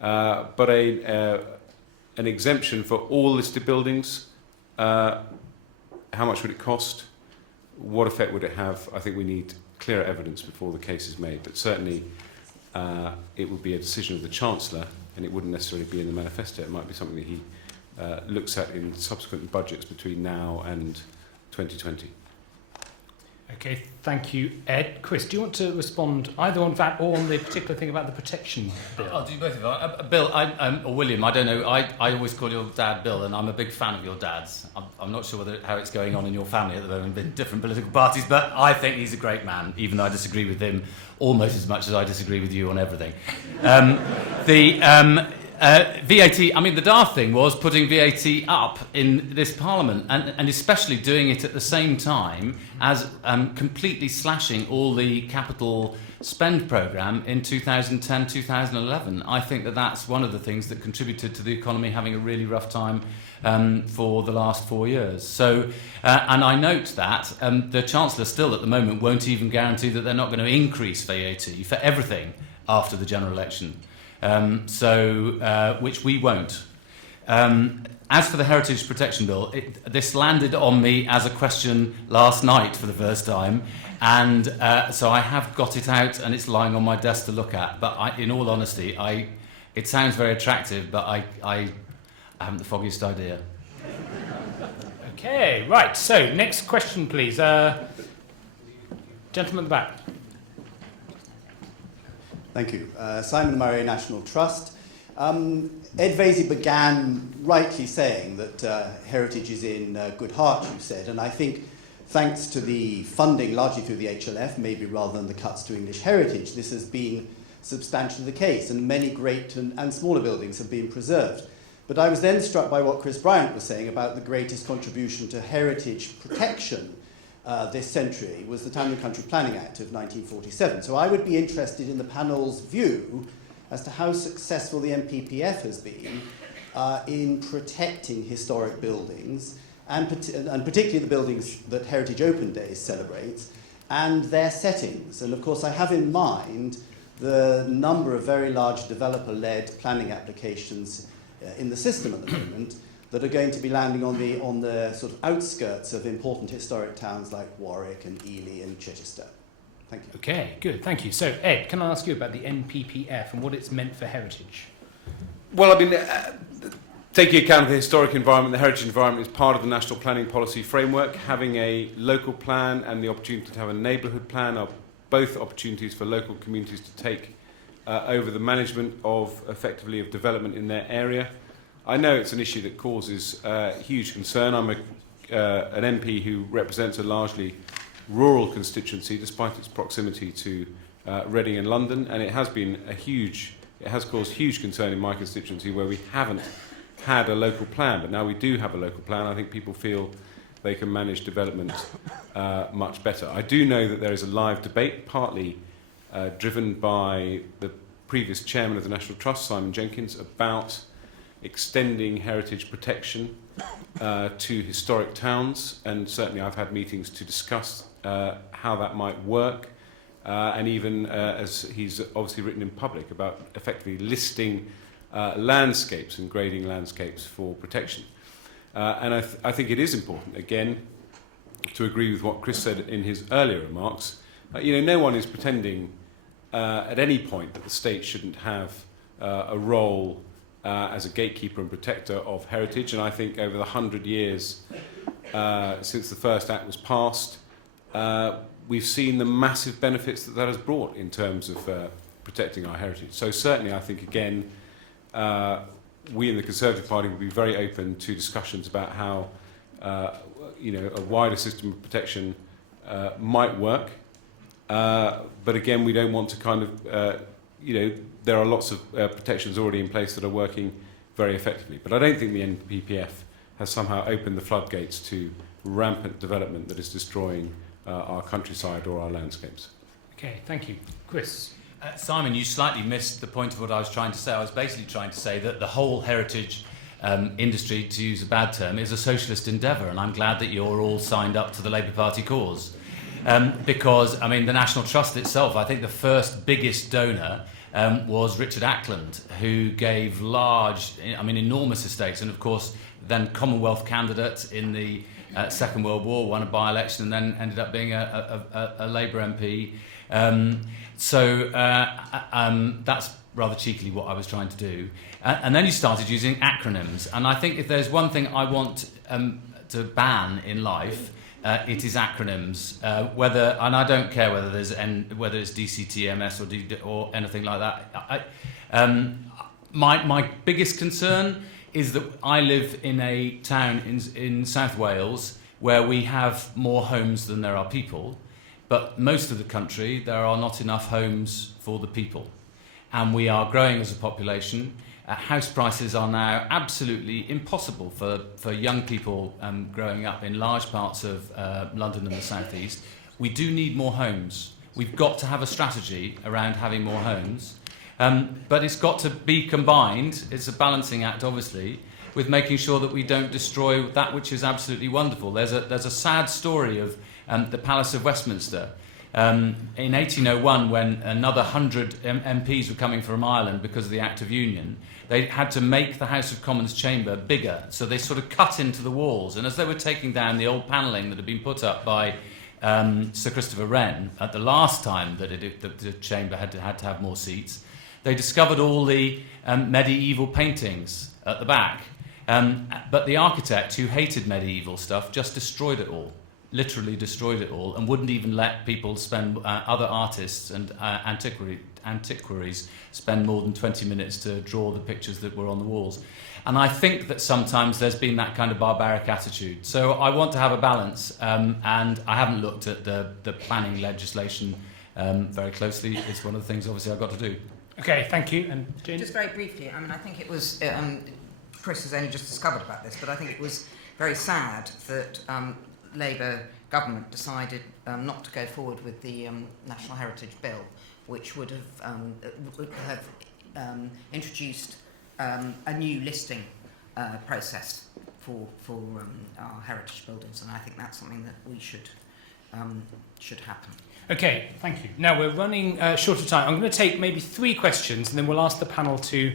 But an exemption for all listed buildings, how much would it cost? What effect would it have? I think we need clearer evidence before the case is made. But certainly it would be a decision of the Chancellor, and it wouldn't necessarily be in the manifesto. It might be something that he looks at in subsequent budgets between now and 2020. Okay, thank you, Ed. Chris, do you want to respond either on VAT or on the particular thing about the protection bill? I'll do both of them. Bill, or William, I don't know. I always call your dad Bill, and I'm a big fan of your dad's. I'm not sure how it's going on in your family at the moment, in different political parties, but I think he's a great man, even though I disagree with him almost as much as I disagree with you on everything. VAT, I mean, the daft thing was putting VAT up in this Parliament, and especially doing it at the same time as completely slashing all the capital spend programme in 2010-2011. I think that's one of the things that contributed to the economy having a really rough time for the last 4 years. So, and I note that the Chancellor still at the moment won't even guarantee that they're not going to increase VAT for everything after the general election. Which we won't. As for the Heritage Protection Bill, this landed on me as a question last night for the first time, and so I have got it out and it's lying on my desk to look at. But in all honesty, it sounds very attractive, but I haven't the foggiest idea. Okay, right. So next question, please. Gentleman at the back. Thank you. Simon Murray, National Trust. Ed Vasey began rightly saying that heritage is in good heart, you said, and I think thanks to the funding largely through the HLF, maybe rather than the cuts to English heritage, this has been substantially the case, and many great and smaller buildings have been preserved. But I was then struck by what Chris Bryant was saying about the greatest contribution to heritage protection this century was the Town and Country Planning Act of 1947. So I would be interested in the panel's view as to how successful the MPPF has been in protecting historic buildings, and particularly the buildings that Heritage Open Days celebrates, and their settings. And of course I have in mind the number of very large developer-led planning applications in the system at the moment that are going to be landing on the sort of outskirts of important historic towns like Warwick and Ely and Chichester. Thank you. Okay, good, thank you. So, Ed, can I ask you about the NPPF and what it's meant for heritage? Well, I mean, taking account of the historic environment, the heritage environment is part of the National Planning Policy Framework. Having a local plan and the opportunity to have a neighbourhood plan are both opportunities for local communities to take over the management of, effectively, of development in their area. I know it's an issue that causes huge concern. I'm an MP who represents a largely rural constituency, despite its proximity to Reading and London, and it has caused huge concern in my constituency where we haven't had a local plan, but now we do have a local plan. I think people feel they can manage development much better. I do know that there is a live debate, partly driven by the previous chairman of the National Trust, Simon Jenkins, about extending heritage protection to historic towns, and certainly I've had meetings to discuss how that might work, and even as he's obviously written in public about effectively listing landscapes and grading landscapes for protection. And I think it is important, again, to agree with what Chris said in his earlier remarks. No one is pretending at any point that the state shouldn't have a role as a gatekeeper and protector of heritage, and I think over the 100 years since the first Act was passed, we've seen the massive benefits that has brought in terms of protecting our heritage. So certainly I think, again, we in the Conservative Party will be very open to discussions about how a wider system of protection might work. But again, we don't want to kind of, there are lots of protections already in place that are working very effectively. But I don't think the NPPF has somehow opened the floodgates to rampant development that is destroying our countryside or our landscapes. Okay, thank you. Chris? Simon, you slightly missed the point of what I was trying to say. I was basically trying to say that the whole heritage industry, to use a bad term, is a socialist endeavour, and I'm glad that you're all signed up to the Labour Party cause. Because, I mean, the National Trust itself, I think the first biggest donor was Richard Ackland, who gave enormous estates, and of course, then Commonwealth candidate in the Second World War, won a by-election, and then ended up being a Labour MP. That's rather cheekily what I was trying to do. And then you started using acronyms, and I think if there's one thing I want to ban in life, it is acronyms. And I don't care whether it's DCTMS or anything like that. My biggest concern is that I live in a town in South Wales where we have more homes than there are people, but most of the country there are not enough homes for the people, and we are growing as a population. House prices are now absolutely impossible for young people growing up in large parts of London and the South East. We do need more homes. We've got to have a strategy around having more homes, but it's got to be combined, it's a balancing act obviously, with making sure that we don't destroy that which is absolutely wonderful. There's a sad story of the Palace of Westminster. In 1801, when another 100 MPs were coming from Ireland because of the Act of Union, they had to make the House of Commons chamber bigger, so they sort of cut into the walls. And as they were taking down the old panelling that had been put up by Sir Christopher Wren at the last time that the chamber had to have more seats, they discovered all the medieval paintings at the back. But the architect, who hated medieval stuff, just destroyed it all. Literally destroyed it all, and wouldn't even let people spend, other artists and antiquaries spend more than 20 minutes to draw the pictures that were on the walls. And I think that sometimes there's been that kind of barbaric attitude. So I want to have a balance, and I haven't looked at the planning legislation very closely. It's one of the things obviously I've got to do. Okay, thank you. And Jane? Just very briefly, I mean, I think it was, Chris has only just discovered about this, but I think it was very sad that Labour government decided not to go forward with the National Heritage Bill, which would have introduced a new listing process for our heritage buildings, and I think that's something that we should happen. Okay, thank you. Now we're running short of time. I'm going to take maybe 3 questions, and then we'll ask the panel to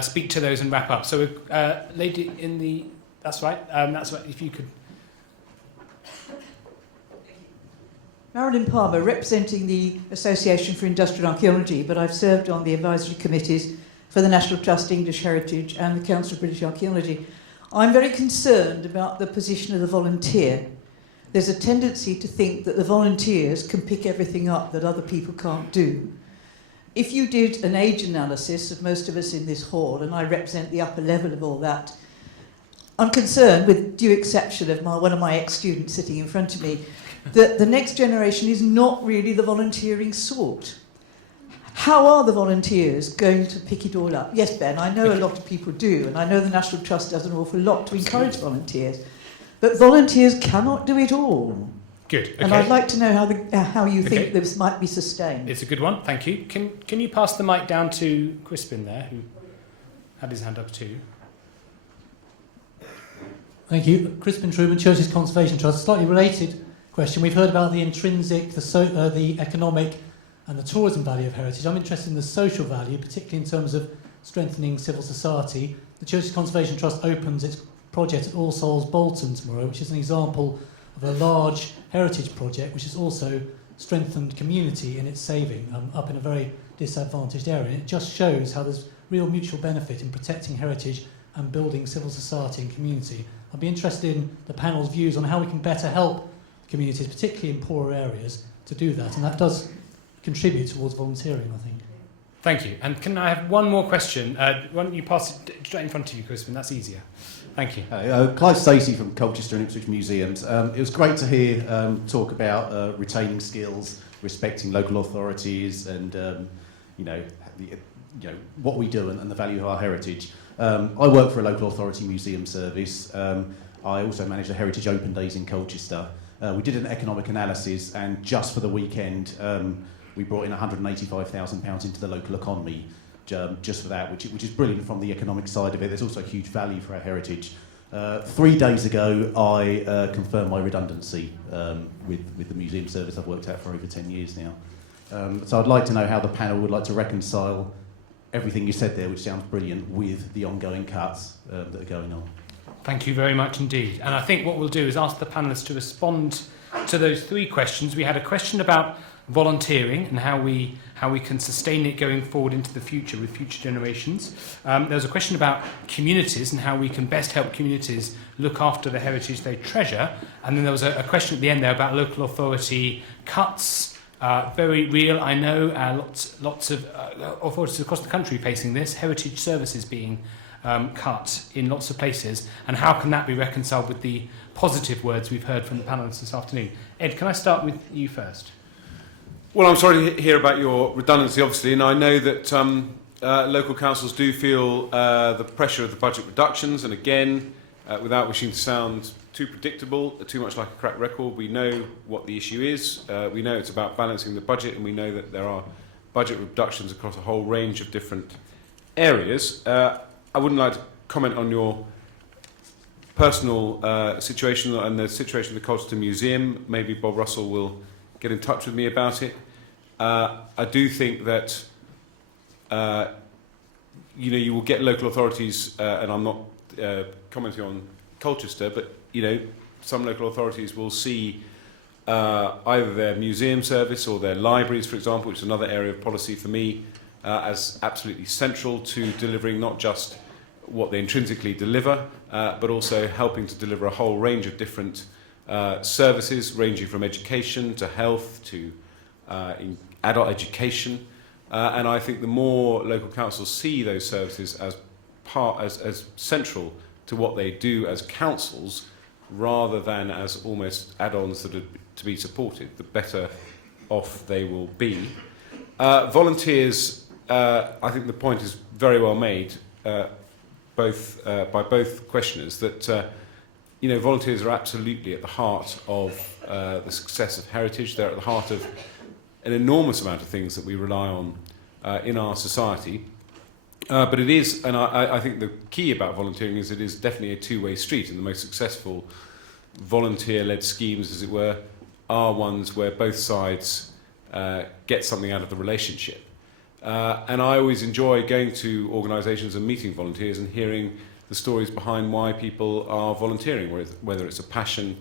speak to those and wrap up. So, lady in the, that's right. If you could. Marilyn Palmer, representing the Association for Industrial Archaeology, but I've served on the advisory committees for the National Trust, English Heritage and the Council of British Archaeology. I'm very concerned about the position of the volunteer. There's a tendency to think that the volunteers can pick everything up that other people can't do. If you did an age analysis of most of us in this hall, and I represent the upper level of all that, I'm concerned, with due exception of one of my ex-students sitting in front of me, that the next generation is not really the volunteering sort. How are the volunteers going to pick it all up? Yes, Ben, I know a lot of people do, and I know the National Trust does an awful lot to encourage volunteers, but volunteers cannot do it all. Good. Okay. And I'd like to know how you think this might be sustained. It's a good one, thank you. Can you pass the mic down to Crispin there, who had his hand up too? Thank you. Crispin Truman, Churches Conservation Trust. Slightly related question. We've heard about the intrinsic, the economic and the tourism value of heritage. I'm interested in the social value, particularly in terms of strengthening civil society. The Churches Conservation Trust opens its project at All Souls Bolton tomorrow, which is an example of a large heritage project which has also strengthened community in its saving up in a very disadvantaged area. And it just shows how there's real mutual benefit in protecting heritage and building civil society and community. I'd be interested in the panel's views on how we can better help communities, particularly in poorer areas, to do that, and that does contribute towards volunteering, I think. Thank you. And can I have one more question? Why don't you pass it straight in front of you, Crispin? That's easier. Thank you. Clive Stacey from Colchester and Ipswich Museums. It was great to hear talk about retaining skills, respecting local authorities, and what we do and the value of our heritage. I work for a local authority museum service. I also manage the Heritage Open Days in Colchester. We did an economic analysis, and just for the weekend, we brought in £185,000 into the local economy just for that, which is brilliant from the economic side of it. There's also a huge value for our heritage. 3 days ago, I confirmed my redundancy with the museum service I've worked at for over 10 years now. So I'd like to know how the panel would like to reconcile everything you said there, which sounds brilliant, with the ongoing cuts that are going on. Thank you very much indeed. And I think what we'll do is ask the panellists to respond to those 3 questions. We had a question about volunteering and how we can sustain it going forward into the future with future generations. There was a question about communities and how we can best help communities look after the heritage they treasure. And then there was a question at the end there about local authority cuts. Very real, I know. Lots of authorities across the country facing this. Heritage services being cut in lots of places. And how can that be reconciled with the positive words we've heard from the panellists this afternoon? Ed, can I start with you first? Well, I'm sorry to hear about your redundancy, obviously, and I know that local councils do feel the pressure of the budget reductions, and again, without wishing to sound too predictable, too much like a crack record, we know what the issue is. We know it's about balancing the budget, and we know that there are budget reductions across a whole range of different areas. I wouldn't like to comment on your personal situation and the situation of the Colchester Museum. Maybe Bob Russell will get in touch with me about it. I do think that you will get local authorities, and I'm not commenting on Colchester, but some local authorities will see either their museum service or their libraries, for example, which is another area of policy for me, as absolutely central to delivering not just what they intrinsically deliver, but also helping to deliver a whole range of different services ranging from education to health to in adult education, and I think the more local councils see those services as central to what they do as councils, rather than as almost add-ons that are to be supported, the better off they will be. Volunteers, I think the point is very well made, by both questioners, that volunteers are absolutely at the heart of the success of heritage. They're at the heart of an enormous amount of things that we rely on in our society. But it is, and I think the key about volunteering is it is definitely a two-way street, and the most successful volunteer-led schemes, as it were, are ones where both sides get something out of the relationship. And I always enjoy going to organisations and meeting volunteers and hearing the stories behind why people are volunteering, whether it's a passion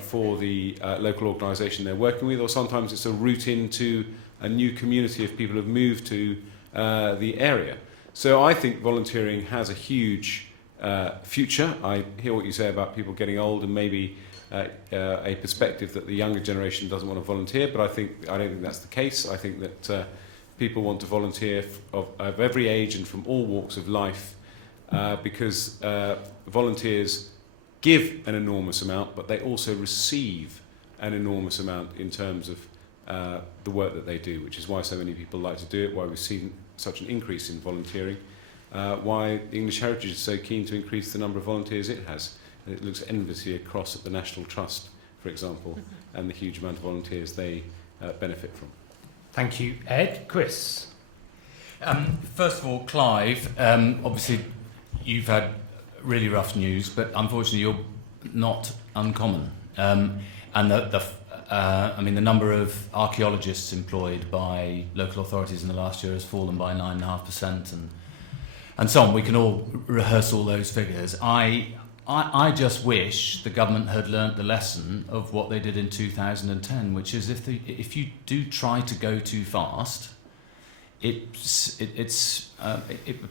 for the local organisation they're working with, or sometimes it's a route into a new community if people have moved to the area. So I think volunteering has a huge future. I hear what you say about people getting old and maybe a perspective that the younger generation doesn't want to volunteer, but I don't think that's the case. I think that people want to volunteer of every age and from all walks of life, because volunteers give an enormous amount, but they also receive an enormous amount in terms of the work that they do, which is why so many people like to do it, why we've seen such an increase in volunteering, why English Heritage is so keen to increase the number of volunteers it has. And it looks enviously across at the National Trust, for example, and the huge amount of volunteers they benefit from. Thank you, Ed. Chris? First of all, Clive, obviously you've had really rough news, but unfortunately you're not uncommon. And the number of archaeologists employed by local authorities in the last year has fallen by 9.5%, and so on. We can all rehearse all those figures. I just wish the government had learnt the lesson of what they did in 2010, which is if you do try to go too fast, it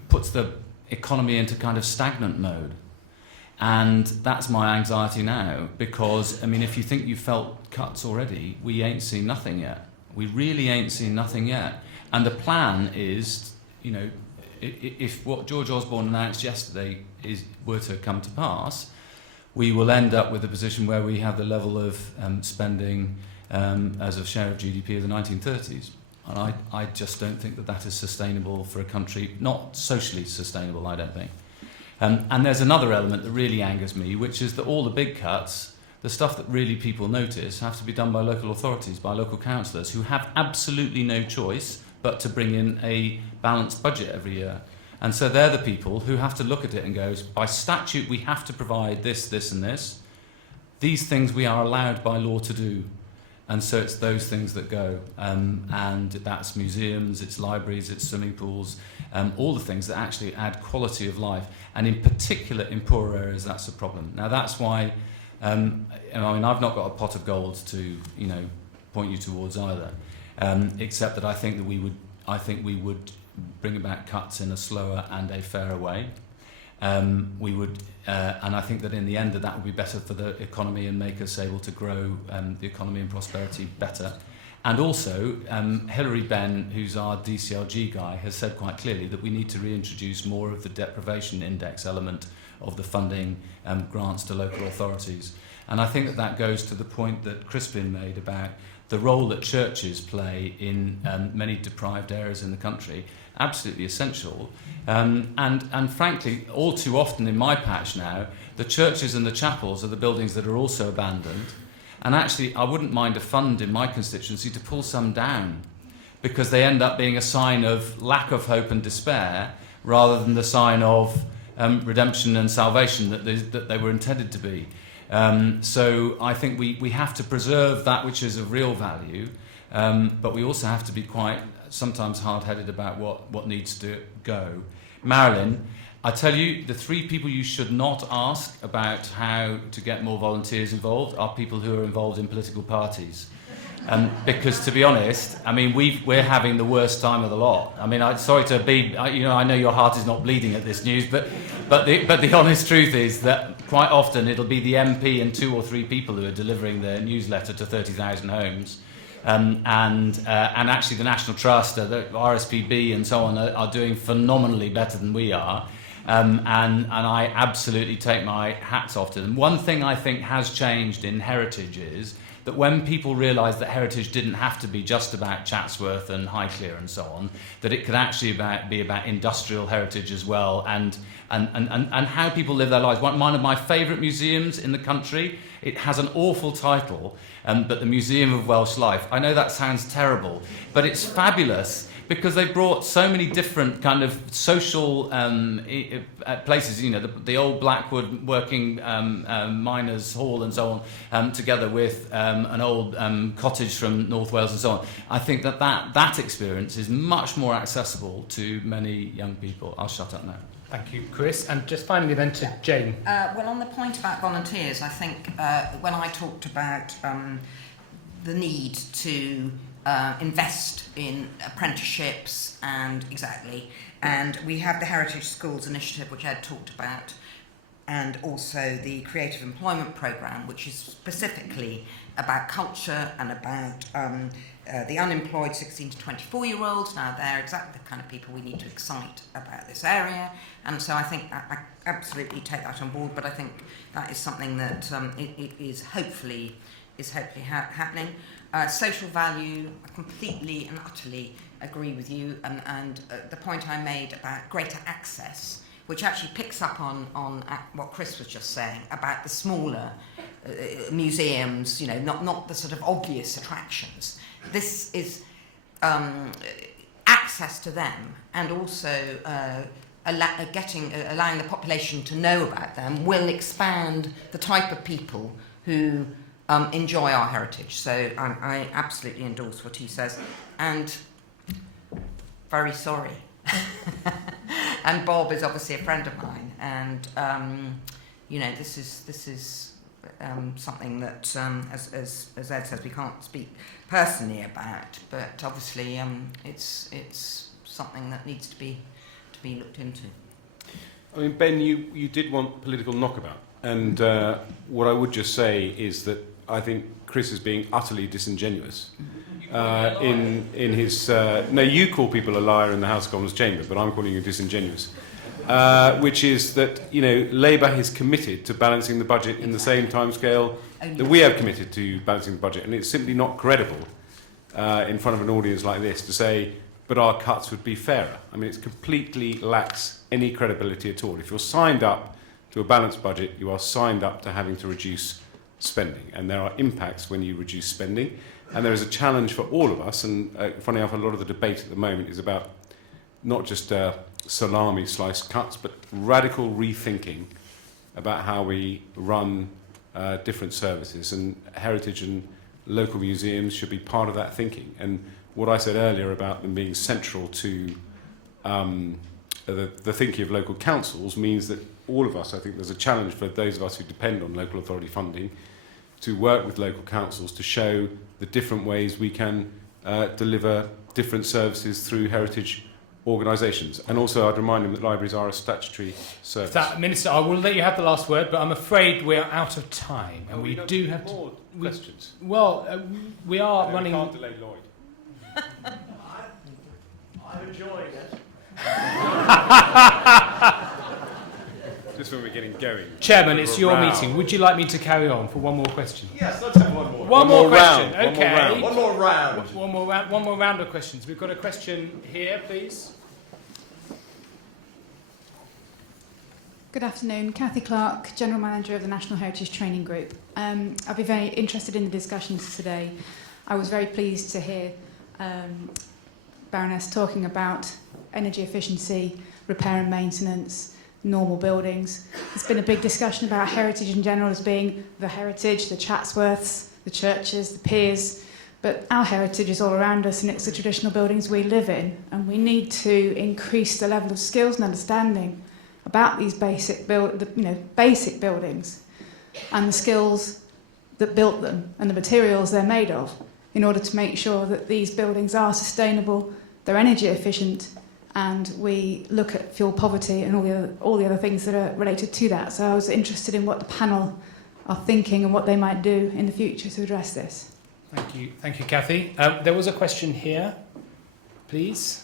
puts the economy into kind of stagnant mode. And that's my anxiety now, because, if you think you've felt cuts already, we ain't seen nothing yet. We really ain't seen nothing yet. And the plan is, you know, if what George Osborne announced yesterday were to come to pass, we will end up with a position where we have the level of spending as a share of GDP of the 1930s. And I just don't think that is sustainable for a country, not socially sustainable, I don't think. And there's another element that really angers me, which is that all the big cuts, the stuff that really people notice, have to be done by local authorities, by local councillors, who have absolutely no choice but to bring in a balanced budget every year. And so they're the people who have to look at it and go, by statute we have to provide this, this and this. These things we are allowed by law to do. And so it's those things that go. And that's museums, it's libraries, it's swimming pools, all the things that actually add quality of life. And in particular in poorer areas, that's a problem. Now that's why, I mean, I've not got a pot of gold to, you know, point you towards either. Except that I think we would bring about cuts in a slower and a fairer way. And I think that in the end that would be better for the economy and make us able to grow the economy and prosperity better. And also, Hilary Benn, who's our DCLG guy, has said quite clearly that we need to reintroduce more of the deprivation index element of the funding grants to local authorities. And I think that goes to the point that Crispin made about the role that churches play in many deprived areas in the country. Absolutely essential. And frankly, all too often in my patch now, the churches and the chapels are the buildings that are also abandoned. And actually, I wouldn't mind a fund in my constituency to pull some down, because they end up being a sign of lack of hope and despair, rather than the sign of redemption and salvation that they were intended to be. So I think we have to preserve that which is of real value, but we also have to be quite sometimes hard-headed about what needs to go. Marilyn, I tell you, the three people you should not ask about how to get more volunteers involved are people who are involved in political parties. Because to be honest, I mean, we're having the worst time of the lot. I mean, I'm sorry to be, I know your heart is not bleeding at this news, but the honest truth is that quite often it'll be the MP and 2 or 3 people who are delivering the newsletter to 30,000 homes. And actually the National Trust, the RSPB and so on are doing phenomenally better than we are. And I absolutely take my hats off to them. One thing I think has changed in heritage is that when people realised that heritage didn't have to be just about Chatsworth and Highclere and so on, that it could actually be about industrial heritage as well, and how people live their lives. One of my favourite museums in the country, it has an awful title, but the Museum of Welsh Life. I know that sounds terrible, but it's fabulous, because they brought so many different kind of social places, you know, the old Blackwood working miners' hall and so on, together with an old cottage from North Wales and so on. I think that experience is much more accessible to many young people. I'll shut up now. Thank you, Chris. And just finally then to Jane. Well, on the point about volunteers, I think when I talked about the need to invest in apprenticeships and we have the Heritage Schools Initiative, which Ed talked about, and also the Creative Employment Programme, which is specifically about culture and about the unemployed 16 to 24-year-olds. Now, they're exactly the kind of people we need to excite about this area, and so I think I absolutely take that on board, but I think that is something that it is hopefully happening. Social value, I completely and utterly agree with you, and the point I made about greater access, which actually picks up on what Chris was just saying about the smaller museums, you know, not the sort of obvious attractions. This is access to them, and also allowing the population to know about them will expand the type of people who enjoy our heritage. So I absolutely endorse what he says, and very sorry. And Bob is obviously a friend of mine, and you know, this is something that, as Ed says, we can't speak personally about, but obviously it's something that needs to be looked into. I mean, Ben, you did want political knockabout, and what I would just say is that I think Chris is being utterly disingenuous. in his... no, you call people a liar in the House of Commons chamber, but I'm calling you disingenuous. Which is that, Labour is committed to balancing the budget in the same timescale that we have committed to balancing the budget. And it's simply not credible in front of an audience like this to say, but our cuts would be fairer. I mean, it completely lacks any credibility at all. If you're signed up to a balanced budget, you are signed up to having to reduce spending. And there are impacts when you reduce spending. And there is a challenge for all of us. And funny enough, a lot of the debate at the moment is about not just salami slice cuts, but radical rethinking about how we run different services. And heritage and local museums should be part of that thinking. And what I said earlier about them being central to the thinking of local councils means that all of us, I think there's a challenge for those of us who depend on local authority funding to work with local councils to show the different ways we can deliver different services through heritage organisations. And also I'd remind them that libraries are a statutory service. Minister, I will let you have the last word, but I'm afraid we're out of time. And we do have more questions. Well, we are running... We can't delay Lloyd. I'm enjoying it. Just when we're getting going. Chairman, it's your meeting. Would you like me to carry on for one more question? Yes, let's have one more. One more question. Round. Okay. One more round. One more round of questions. We've got a question here, please. Good afternoon, Cathy Clark, General Manager of the National Heritage Training Group. I'll be very interested in the discussions today. I was very pleased to hear Baroness talking about energy efficiency, repair and maintenance, normal buildings. There's been a big discussion about heritage in general as being the heritage, the Chatsworths, the churches, the piers, but our heritage is all around us and it's the traditional buildings we live in, and we need to increase the level of skills and understanding about these basic buildings and the skills that built them and the materials they're made of in order to make sure that these buildings are sustainable, they're energy efficient, and we look at fuel poverty and all the other things that are related to that. So I was interested in what the panel are thinking and what they might do in the future to address this. Thank you, Cathy. There was a question here, please.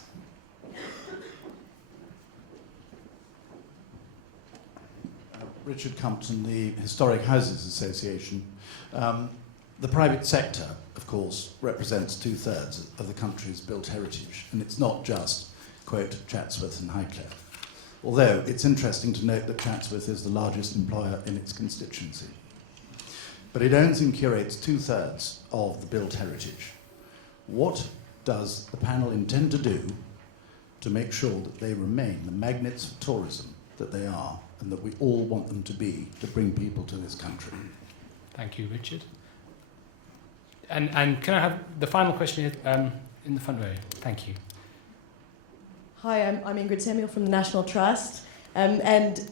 Richard Compton, the Historic Houses Association. The private sector, of course, represents 2/3 of the country's built heritage, and it's not just, quote, Chatsworth and Highclere. Although it's interesting to note that Chatsworth is the largest employer in its constituency. But it owns and curates 2/3 of the built heritage. What does the panel intend to do to make sure that they remain the magnets of tourism that they are and that we all want them to be to bring people to this country? Thank you, Richard. And can I have the final question here, in the front row? Thank you. Hi, I'm Ingrid Samuel from the National Trust. And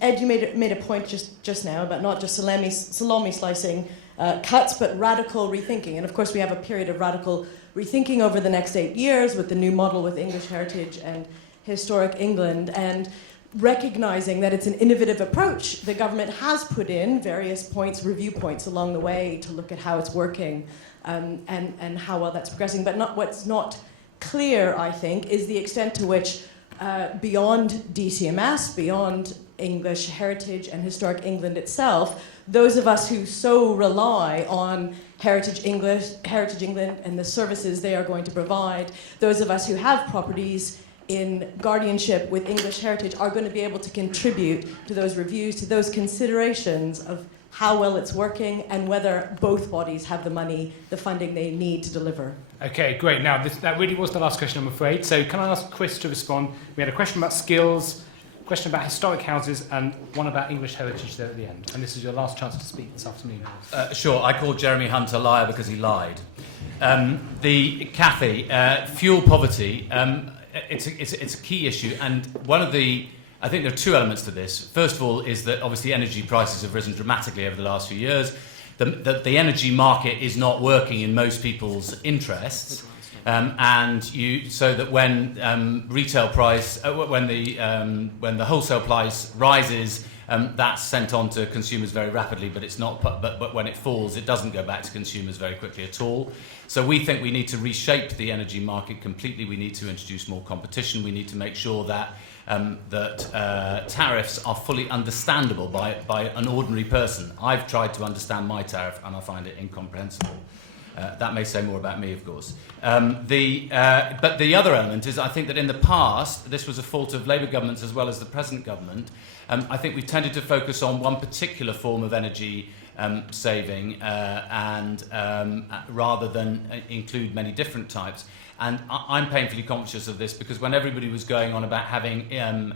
Ed, you made a point just now about not just salami slicing cuts, but radical rethinking. And of course, we have a period of radical rethinking over the next 8 years with the new model with English Heritage and Historic England. And recognizing that it's an innovative approach, the government has put in various points, review points along the way to look at how it's working and how well that's progressing. But what's not clear, I think, is the extent to which beyond DCMS, beyond English Heritage and Historic England itself, those of us who so rely on Heritage England and the services they are going to provide, those of us who have properties in guardianship with English Heritage are going to be able to contribute to those reviews, to those considerations of how well it's working and whether both bodies have the money, the funding they need to deliver. Okay, great. Now, that really was the last question, I'm afraid. So can I ask Chris to respond? We had a question about skills, a question about historic houses, and one about English heritage there at the end. And this is your last chance to speak this afternoon. Sure, I called Jeremy Hunt a liar because he lied. Cathy, fuel poverty, it's a key issue, and I think there are two elements to this. First of all is that obviously energy prices have risen dramatically over the last few years. The energy market is not working in most people's interests. So that when retail price, when the wholesale price rises, that's sent on to consumers very rapidly, but it's not. But when it falls, it doesn't go back to consumers very quickly at all. So we think we need to reshape the energy market completely. We need to introduce more competition. We need to make sure that tariffs are fully understandable by an ordinary person. I've tried to understand my tariff, and I find it incomprehensible. That may say more about me, of course. But the other element is, I think that in the past, this was a fault of Labour governments as well as the present government. I think we've tended to focus on one particular form of energy saving rather than include many different types. And I'm painfully conscious of this because when everybody was going on about having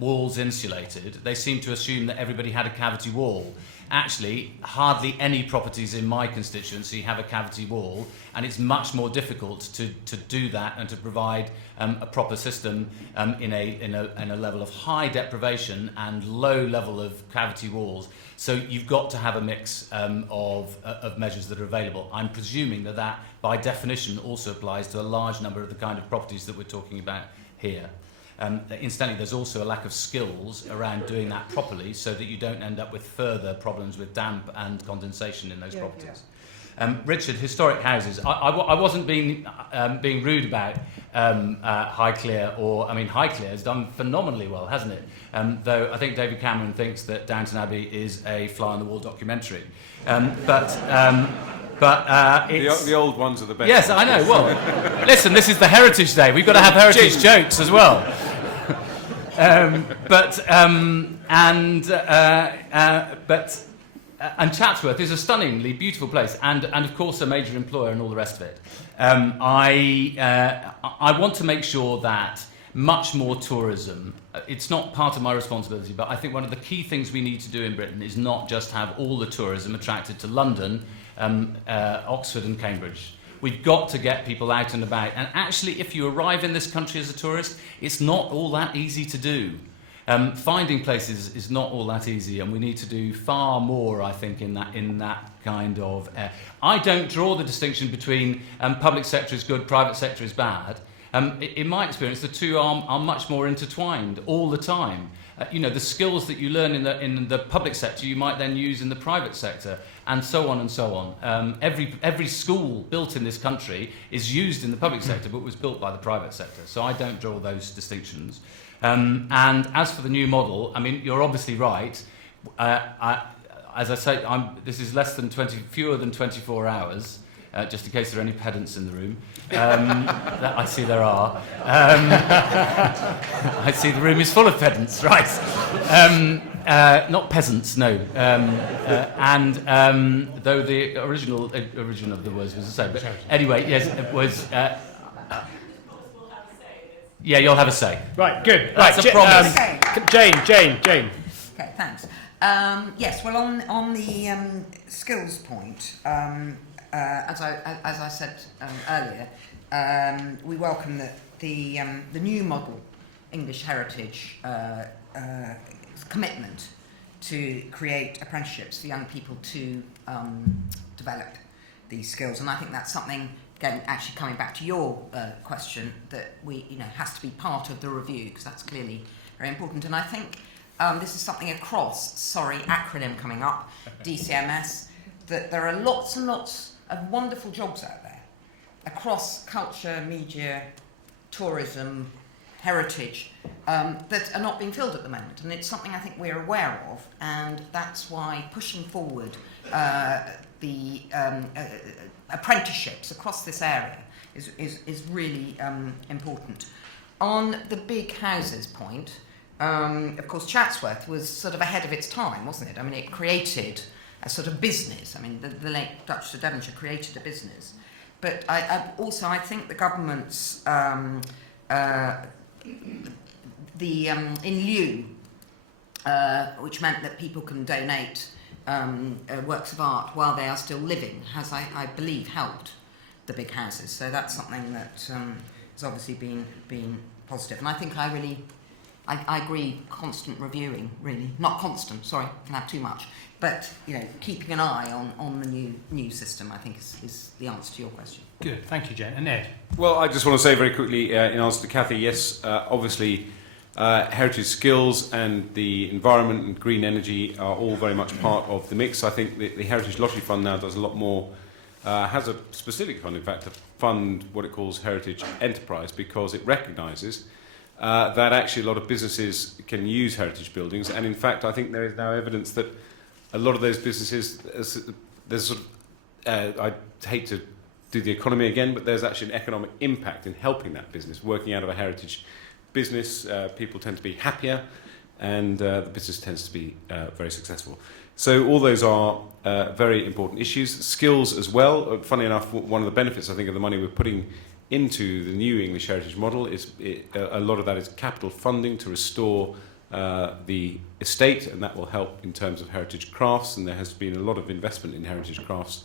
walls insulated, they seemed to assume that everybody had a cavity wall. Actually, hardly any properties in my constituency have a cavity wall, and it's much more difficult to do that and to provide a proper system in a level of high deprivation and low level of cavity walls. So you've got to have a mix of measures that are available. I'm presuming that by definition also applies to a large number of the kind of properties that we're talking about here. Incidentally, there's also a lack of skills around doing that properly so that you don't end up with further problems with damp and condensation in those properties. Richard, historic houses. I wasn't being rude about Highclere, Highclere has done phenomenally well, hasn't it? Though I think David Cameron thinks that Downton Abbey is a fly-on-the-wall documentary. But the old ones are the best. Yes, I know. Well, listen, this is the Heritage Day. We've got to have heritage jokes as well. And Chatsworth is a stunningly beautiful place, and of course a major employer and all the rest of it. I want to make sure that much more tourism. It's not part of my responsibility, but I think one of the key things we need to do in Britain is not just have all the tourism attracted to London, Oxford and Cambridge. We've got to get people out and about. And actually, if you arrive in this country as a tourist, it's not all that easy to do. Finding places is not all that easy, and we need to do far more, I think, in that kind of... I don't draw the distinction between public sector is good, private sector is bad. In my experience, the two are much more intertwined all the time. The skills that you learn in the public sector, you might then use in the private sector, and so on and so on. Every school built in this country is used in the public sector, but was built by the private sector. So I don't draw those distinctions. And as for the new model, you're obviously right. As I say, this is fewer than 24 hours. Just in case there are any pedants in the room. I see there are. I see the room is full of pedants, right. Not peasants, no. Though the origin of the words was the same. But anyway, yes, it was... yeah, you'll have a say. Right, good. That's a promise. Jane. Okay, thanks. Yes, well, on the skills point... as I said earlier, we welcome that the new model, English Heritage, commitment to create apprenticeships for young people to develop these skills, and I think that's something. Again, actually coming back to your question, that has to be part of the review, because that's clearly very important. And I think this is something acronym coming up, DCMS, that there are lots and lots of wonderful jobs out there across culture, media, tourism, heritage, that are not being filled at the moment. And it's something I think we're aware of, and that's why pushing forward the apprenticeships across this area is really important. On the big houses point, of course Chatsworth was sort of ahead of its time, wasn't it? It created a sort of business. The late Duchess of Devonshire created a business. But I think the government's in lieu, which meant that people can donate works of art while they are still living, has, I believe, helped the big houses. So that's something that has obviously been positive. And I think I really I agree, constant reviewing, really. Not constant, sorry, can have too much. But, keeping an eye on the new system, I think, is the answer to your question. Good, thank you, Jen. And Ed? Well, I just want to say very quickly, in answer to Cathy, yes, obviously, heritage skills and the environment and green energy are all very much part of the mix. I think the Heritage Lottery Fund now does a lot more, has a specific fund, in fact, to fund what it calls Heritage Enterprise, because it recognises that actually a lot of businesses can use heritage buildings. And in fact, I think there is now evidence that a lot of those businesses, there's sort of, I hate to do the economy again, but there's actually an economic impact in helping that business. Working out of a heritage business, people tend to be happier, and the business tends to be very successful. So all those are very important issues. Skills as well. Funny enough, one of the benefits, I think, of the money we're putting into the new English Heritage Model is a lot of that is capital funding to restore the estate, and that will help in terms of heritage crafts, and there has been a lot of investment in heritage crafts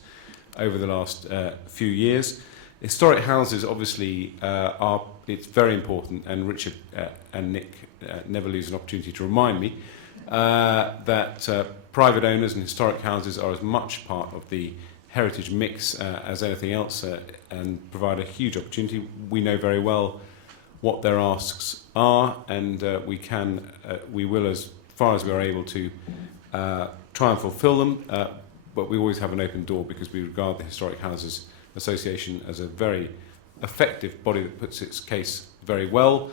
over the last few years. Historic houses, obviously, it's very important, and Richard and Nick never lose an opportunity to remind me that private owners and historic houses are as much part of the heritage mix as anything else, and provide a huge opportunity. We know very well what their asks are, and we will, as far as we are able to, try and fulfil them, but we always have an open door, because we regard the Historic Houses Association as a very effective body that puts its case very well,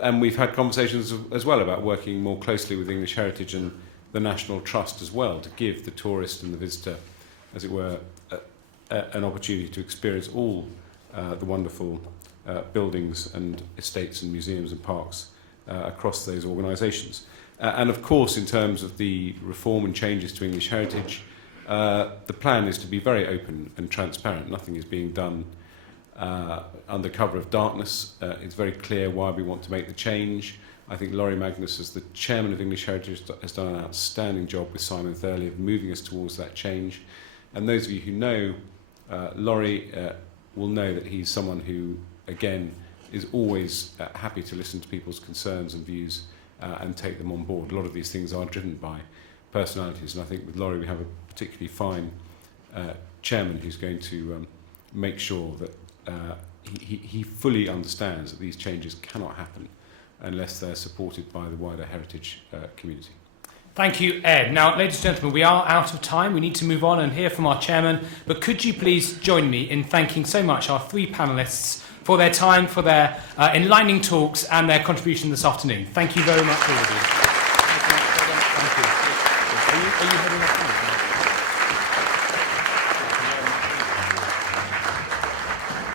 and we've had conversations as well about working more closely with English Heritage and the National Trust as well, to give the tourist and the visitor, as it were, an opportunity to experience all the wonderful buildings and estates and museums and parks across those organisations. And of course, in terms of the reform and changes to English heritage, the plan is to be very open and transparent. Nothing is being done under cover of darkness. It's very clear why we want to make the change. I think Laurie Magnus, as the chairman of English Heritage, has done an outstanding job with Simon Thurley of moving us towards that change. And those of you who know Laurie will know that he's someone who, again, is always happy to listen to people's concerns and views and take them on board. A lot of these things are driven by personalities, and I think with Laurie we have a particularly fine chairman who's going to make sure that he fully understands that these changes cannot happen unless they're supported by the wider heritage community. Thank you, Ed. Now, ladies and gentlemen, we are out of time. We need to move on and hear from our chairman. But could you please join me in thanking so much our three panellists for their time, for their enlightening talks and their contribution this afternoon. Thank you very much, all of you. Are you heading